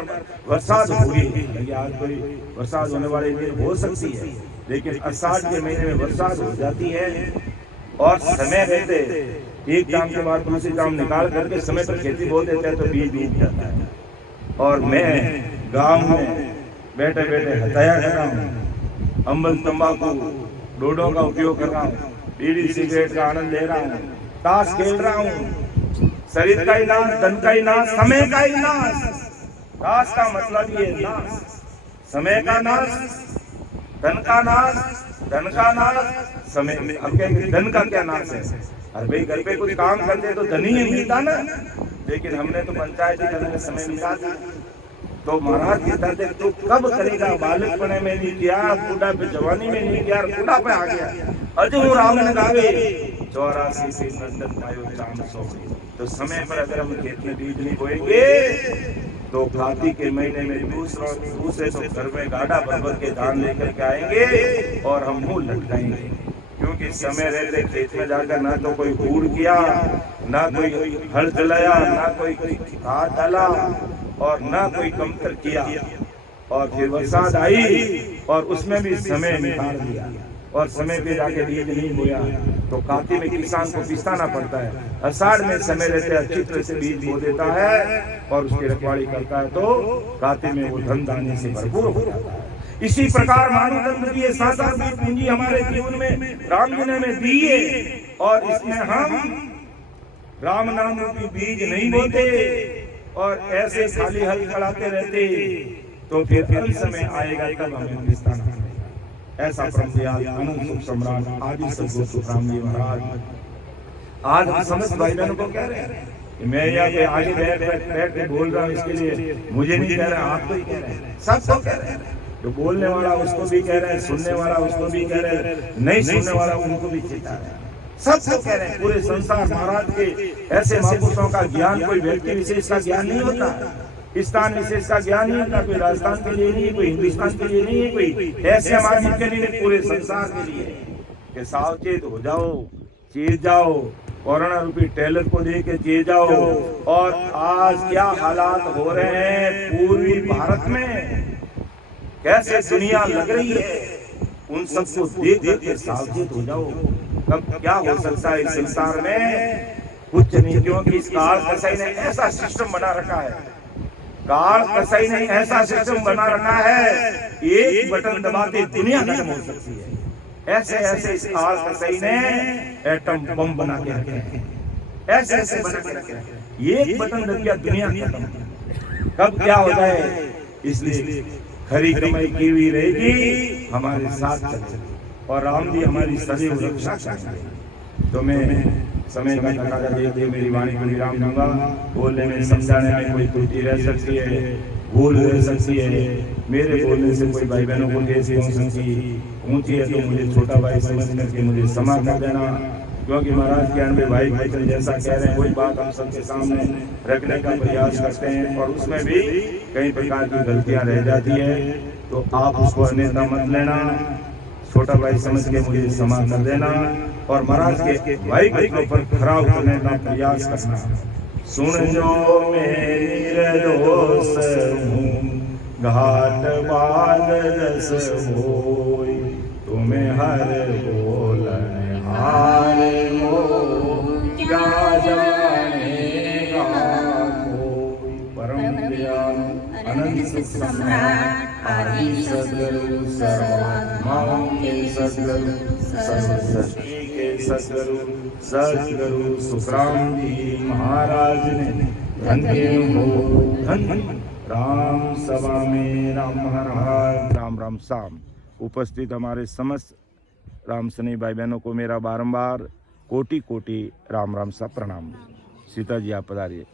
बरसात होगी, लेकिन आज कोई बरसात होने वाले दिन हो सकती है, लेकिन आषाढ़ के महीने में बरसात हो जाती है और समय रहते एक काम के बाद दूसरे काम निकाल करके समय पर खेती बो देते हैं तो बीज डूब जाता है। और मैं गांव में बैठे बैठे हताया कर रहा हूँ, अम्बल तंबाकू डोडों का उपयोग कर रहा हूँ, बीड़ी सिगरेट का आनंद ले रहा हूँ, ताश खेल रहा हूँ, शरीर का ही नाश, धन का ही नाश, समय का ही नाश। नाश का मतलब ये नाश, समय का नाश, धन का नाश, धन का नाश, समय। अब कहेंगे धन का क्या नाश है? अरे भाई घर पे कुछ काम करते तो धन ही मिलता ना, लेकिन हमने तो पंचायती धन में समय मिला दिया। तो महाराज कहता थे तू कब करेगा? बालकपने में नहीं किया, बूढ़ा पे जवानी में नहीं किया, बूढ़ा पे आ गया। अजू राम ने गावे 84 से नंदन पायो चांद सो। तो समय पर अगर हम खेत में बीज नहीं बोएंगे तो कार्तिक के महीने में दूसरे तो घर में गाड़ा भर भर के धान लेकर के आएंगे और हम मुंह लटकाएंगे, क्योंकि समय रहते खेत में जाकर ना तो कोई कूड़ किया, ना कोई हल चलाया, ना कोई खाद डाला और ना कोई कमतर किया। और फिर बरसात आई और उसमें भी समय निकाल दिया और समय पे जाके बीज नहीं बोया तो कार्तिक में किसान को पिसाना पड़ता है। आषाढ़ में समय रहते अच्छी तरह से बीज बो देता है और उसकी रखवाली करता है तो कार्तिक में वो धन दाने से भरपूर हो जाता है। इसी प्रकार मानव तंत्र की साधारण पूंजी हमारे जीवन में राम जी ने हमें दी है और इसमें हम राम नाम रूपी बीज नहीं बोते और ऐसे खाली हल चलाते रहते तो फिर अंत समय आएगा तब हमें पिसाना पड़ेगा। ऐसा परमदयाल अनंत सुख सम्राट आदि सद्गुरु सुखराम जी महाराज आज हम समस्त भाई बहनों को कह रहे हैं कि मैं यहाँ पे आगे बैठ के बोल रहा हूँ, इसके लिए मुझे नहीं कह रहे, आपको ही कह रहे हैं, सबको कह रहे हैं। तो बोलने वाला उसको भी कह रहे हैं, सुनने वाला उसको भी कह रहे हैं, नहीं सुनने वाला उनको भी चेता रहे हैं, सबको कह रहे हैं। पूरे संसार महाराज के ऐसे महापुरुषों का ज्ञान कोई व्यक्ति विशेष का ज्ञान नहीं होता, स्थान विशेष का ज्ञान नहीं होता, कोई राजस्थान के लिए नहीं है, कोई हिंदुस्तान के लिए नहीं है, कोई ऐसे हमारे के लिए, पूरे संसार के लिए कि सावचेत हो जाओ, चेत जाओ, कोरोना रूपी टेलर को दे के चेत जाओ। और आज क्या हालात हो रहे हैं पूर्वी भारत में, कैसे दुनिया लग रही है, उन सबको देख के सावचेत हो जाओ। कब क्या हो सकता है इस संसार में? कुछ नहीं, क्योंकि इस काल कसाई ने ऐसा सिस्टम बना रखा है, काल कसाई ने ऐसा सिस्टम बना रखा है, एक बटन दबाते दुनिया खत्म हो सकती है। ऐसे ऐसे इस काल कसाई ने एटम बम बना के रखे हैं, ऐसे ऐसे बना के रखे हैं, एक बटन दब गया दुनिया खत्म। कब क्या हो जाए, इसलिए खरी कमाई की हुई रहेगी, हमारे साथ चलेगी और राम जी हमारी सदैव रक्षा करेंगे। तो मैं समय का तकाजा देखते मेरी वाणी को विराम दूंगा। बोलने में समझाने में कोई त्रुटि रह सकती है, भूल रह सकती है, मेरे बोलने से कोई भाई बहनों को ठेस पहुंच सकती ऊंची है तो मुझे छोटा भाई समझ करके मुझे क्षमा कर देना, क्योंकि महाराज के अनबे भाई भाई जैसा कह रहे हैं वही बात हम सबके सामने रखने का प्रयास करते हैं और उसमें भी कई प्रकार की गलतियां रह जाती है। तो आप उसको अन्यथा मत लेना, छोटा भाई समझ के मुझे क्षमा कर देना और महाराज के भाई भाई के ऊपर खरा उतरने का प्रयास करना। सुन जो मेरी दोस्त घाट बाल रस होय, तुम्हें हर बोलन हार हो क्या जानेगा कोई। परम दयाल अनंत सुख सम्राट आदि सद्गुरु सर्वात्माओं के सद्गुरु सृष्टि के सद्गुरु सुखराम जी महाराज ने धन्य हो धन्य। राम सभा में राम महाराज राम राम साम उपस्थित हमारे समस्त राम स्नेही भाई बहनों को मेरा बारंबार कोटि कोटि राम राम सा प्रणाम। सीता जी आप पधारिए।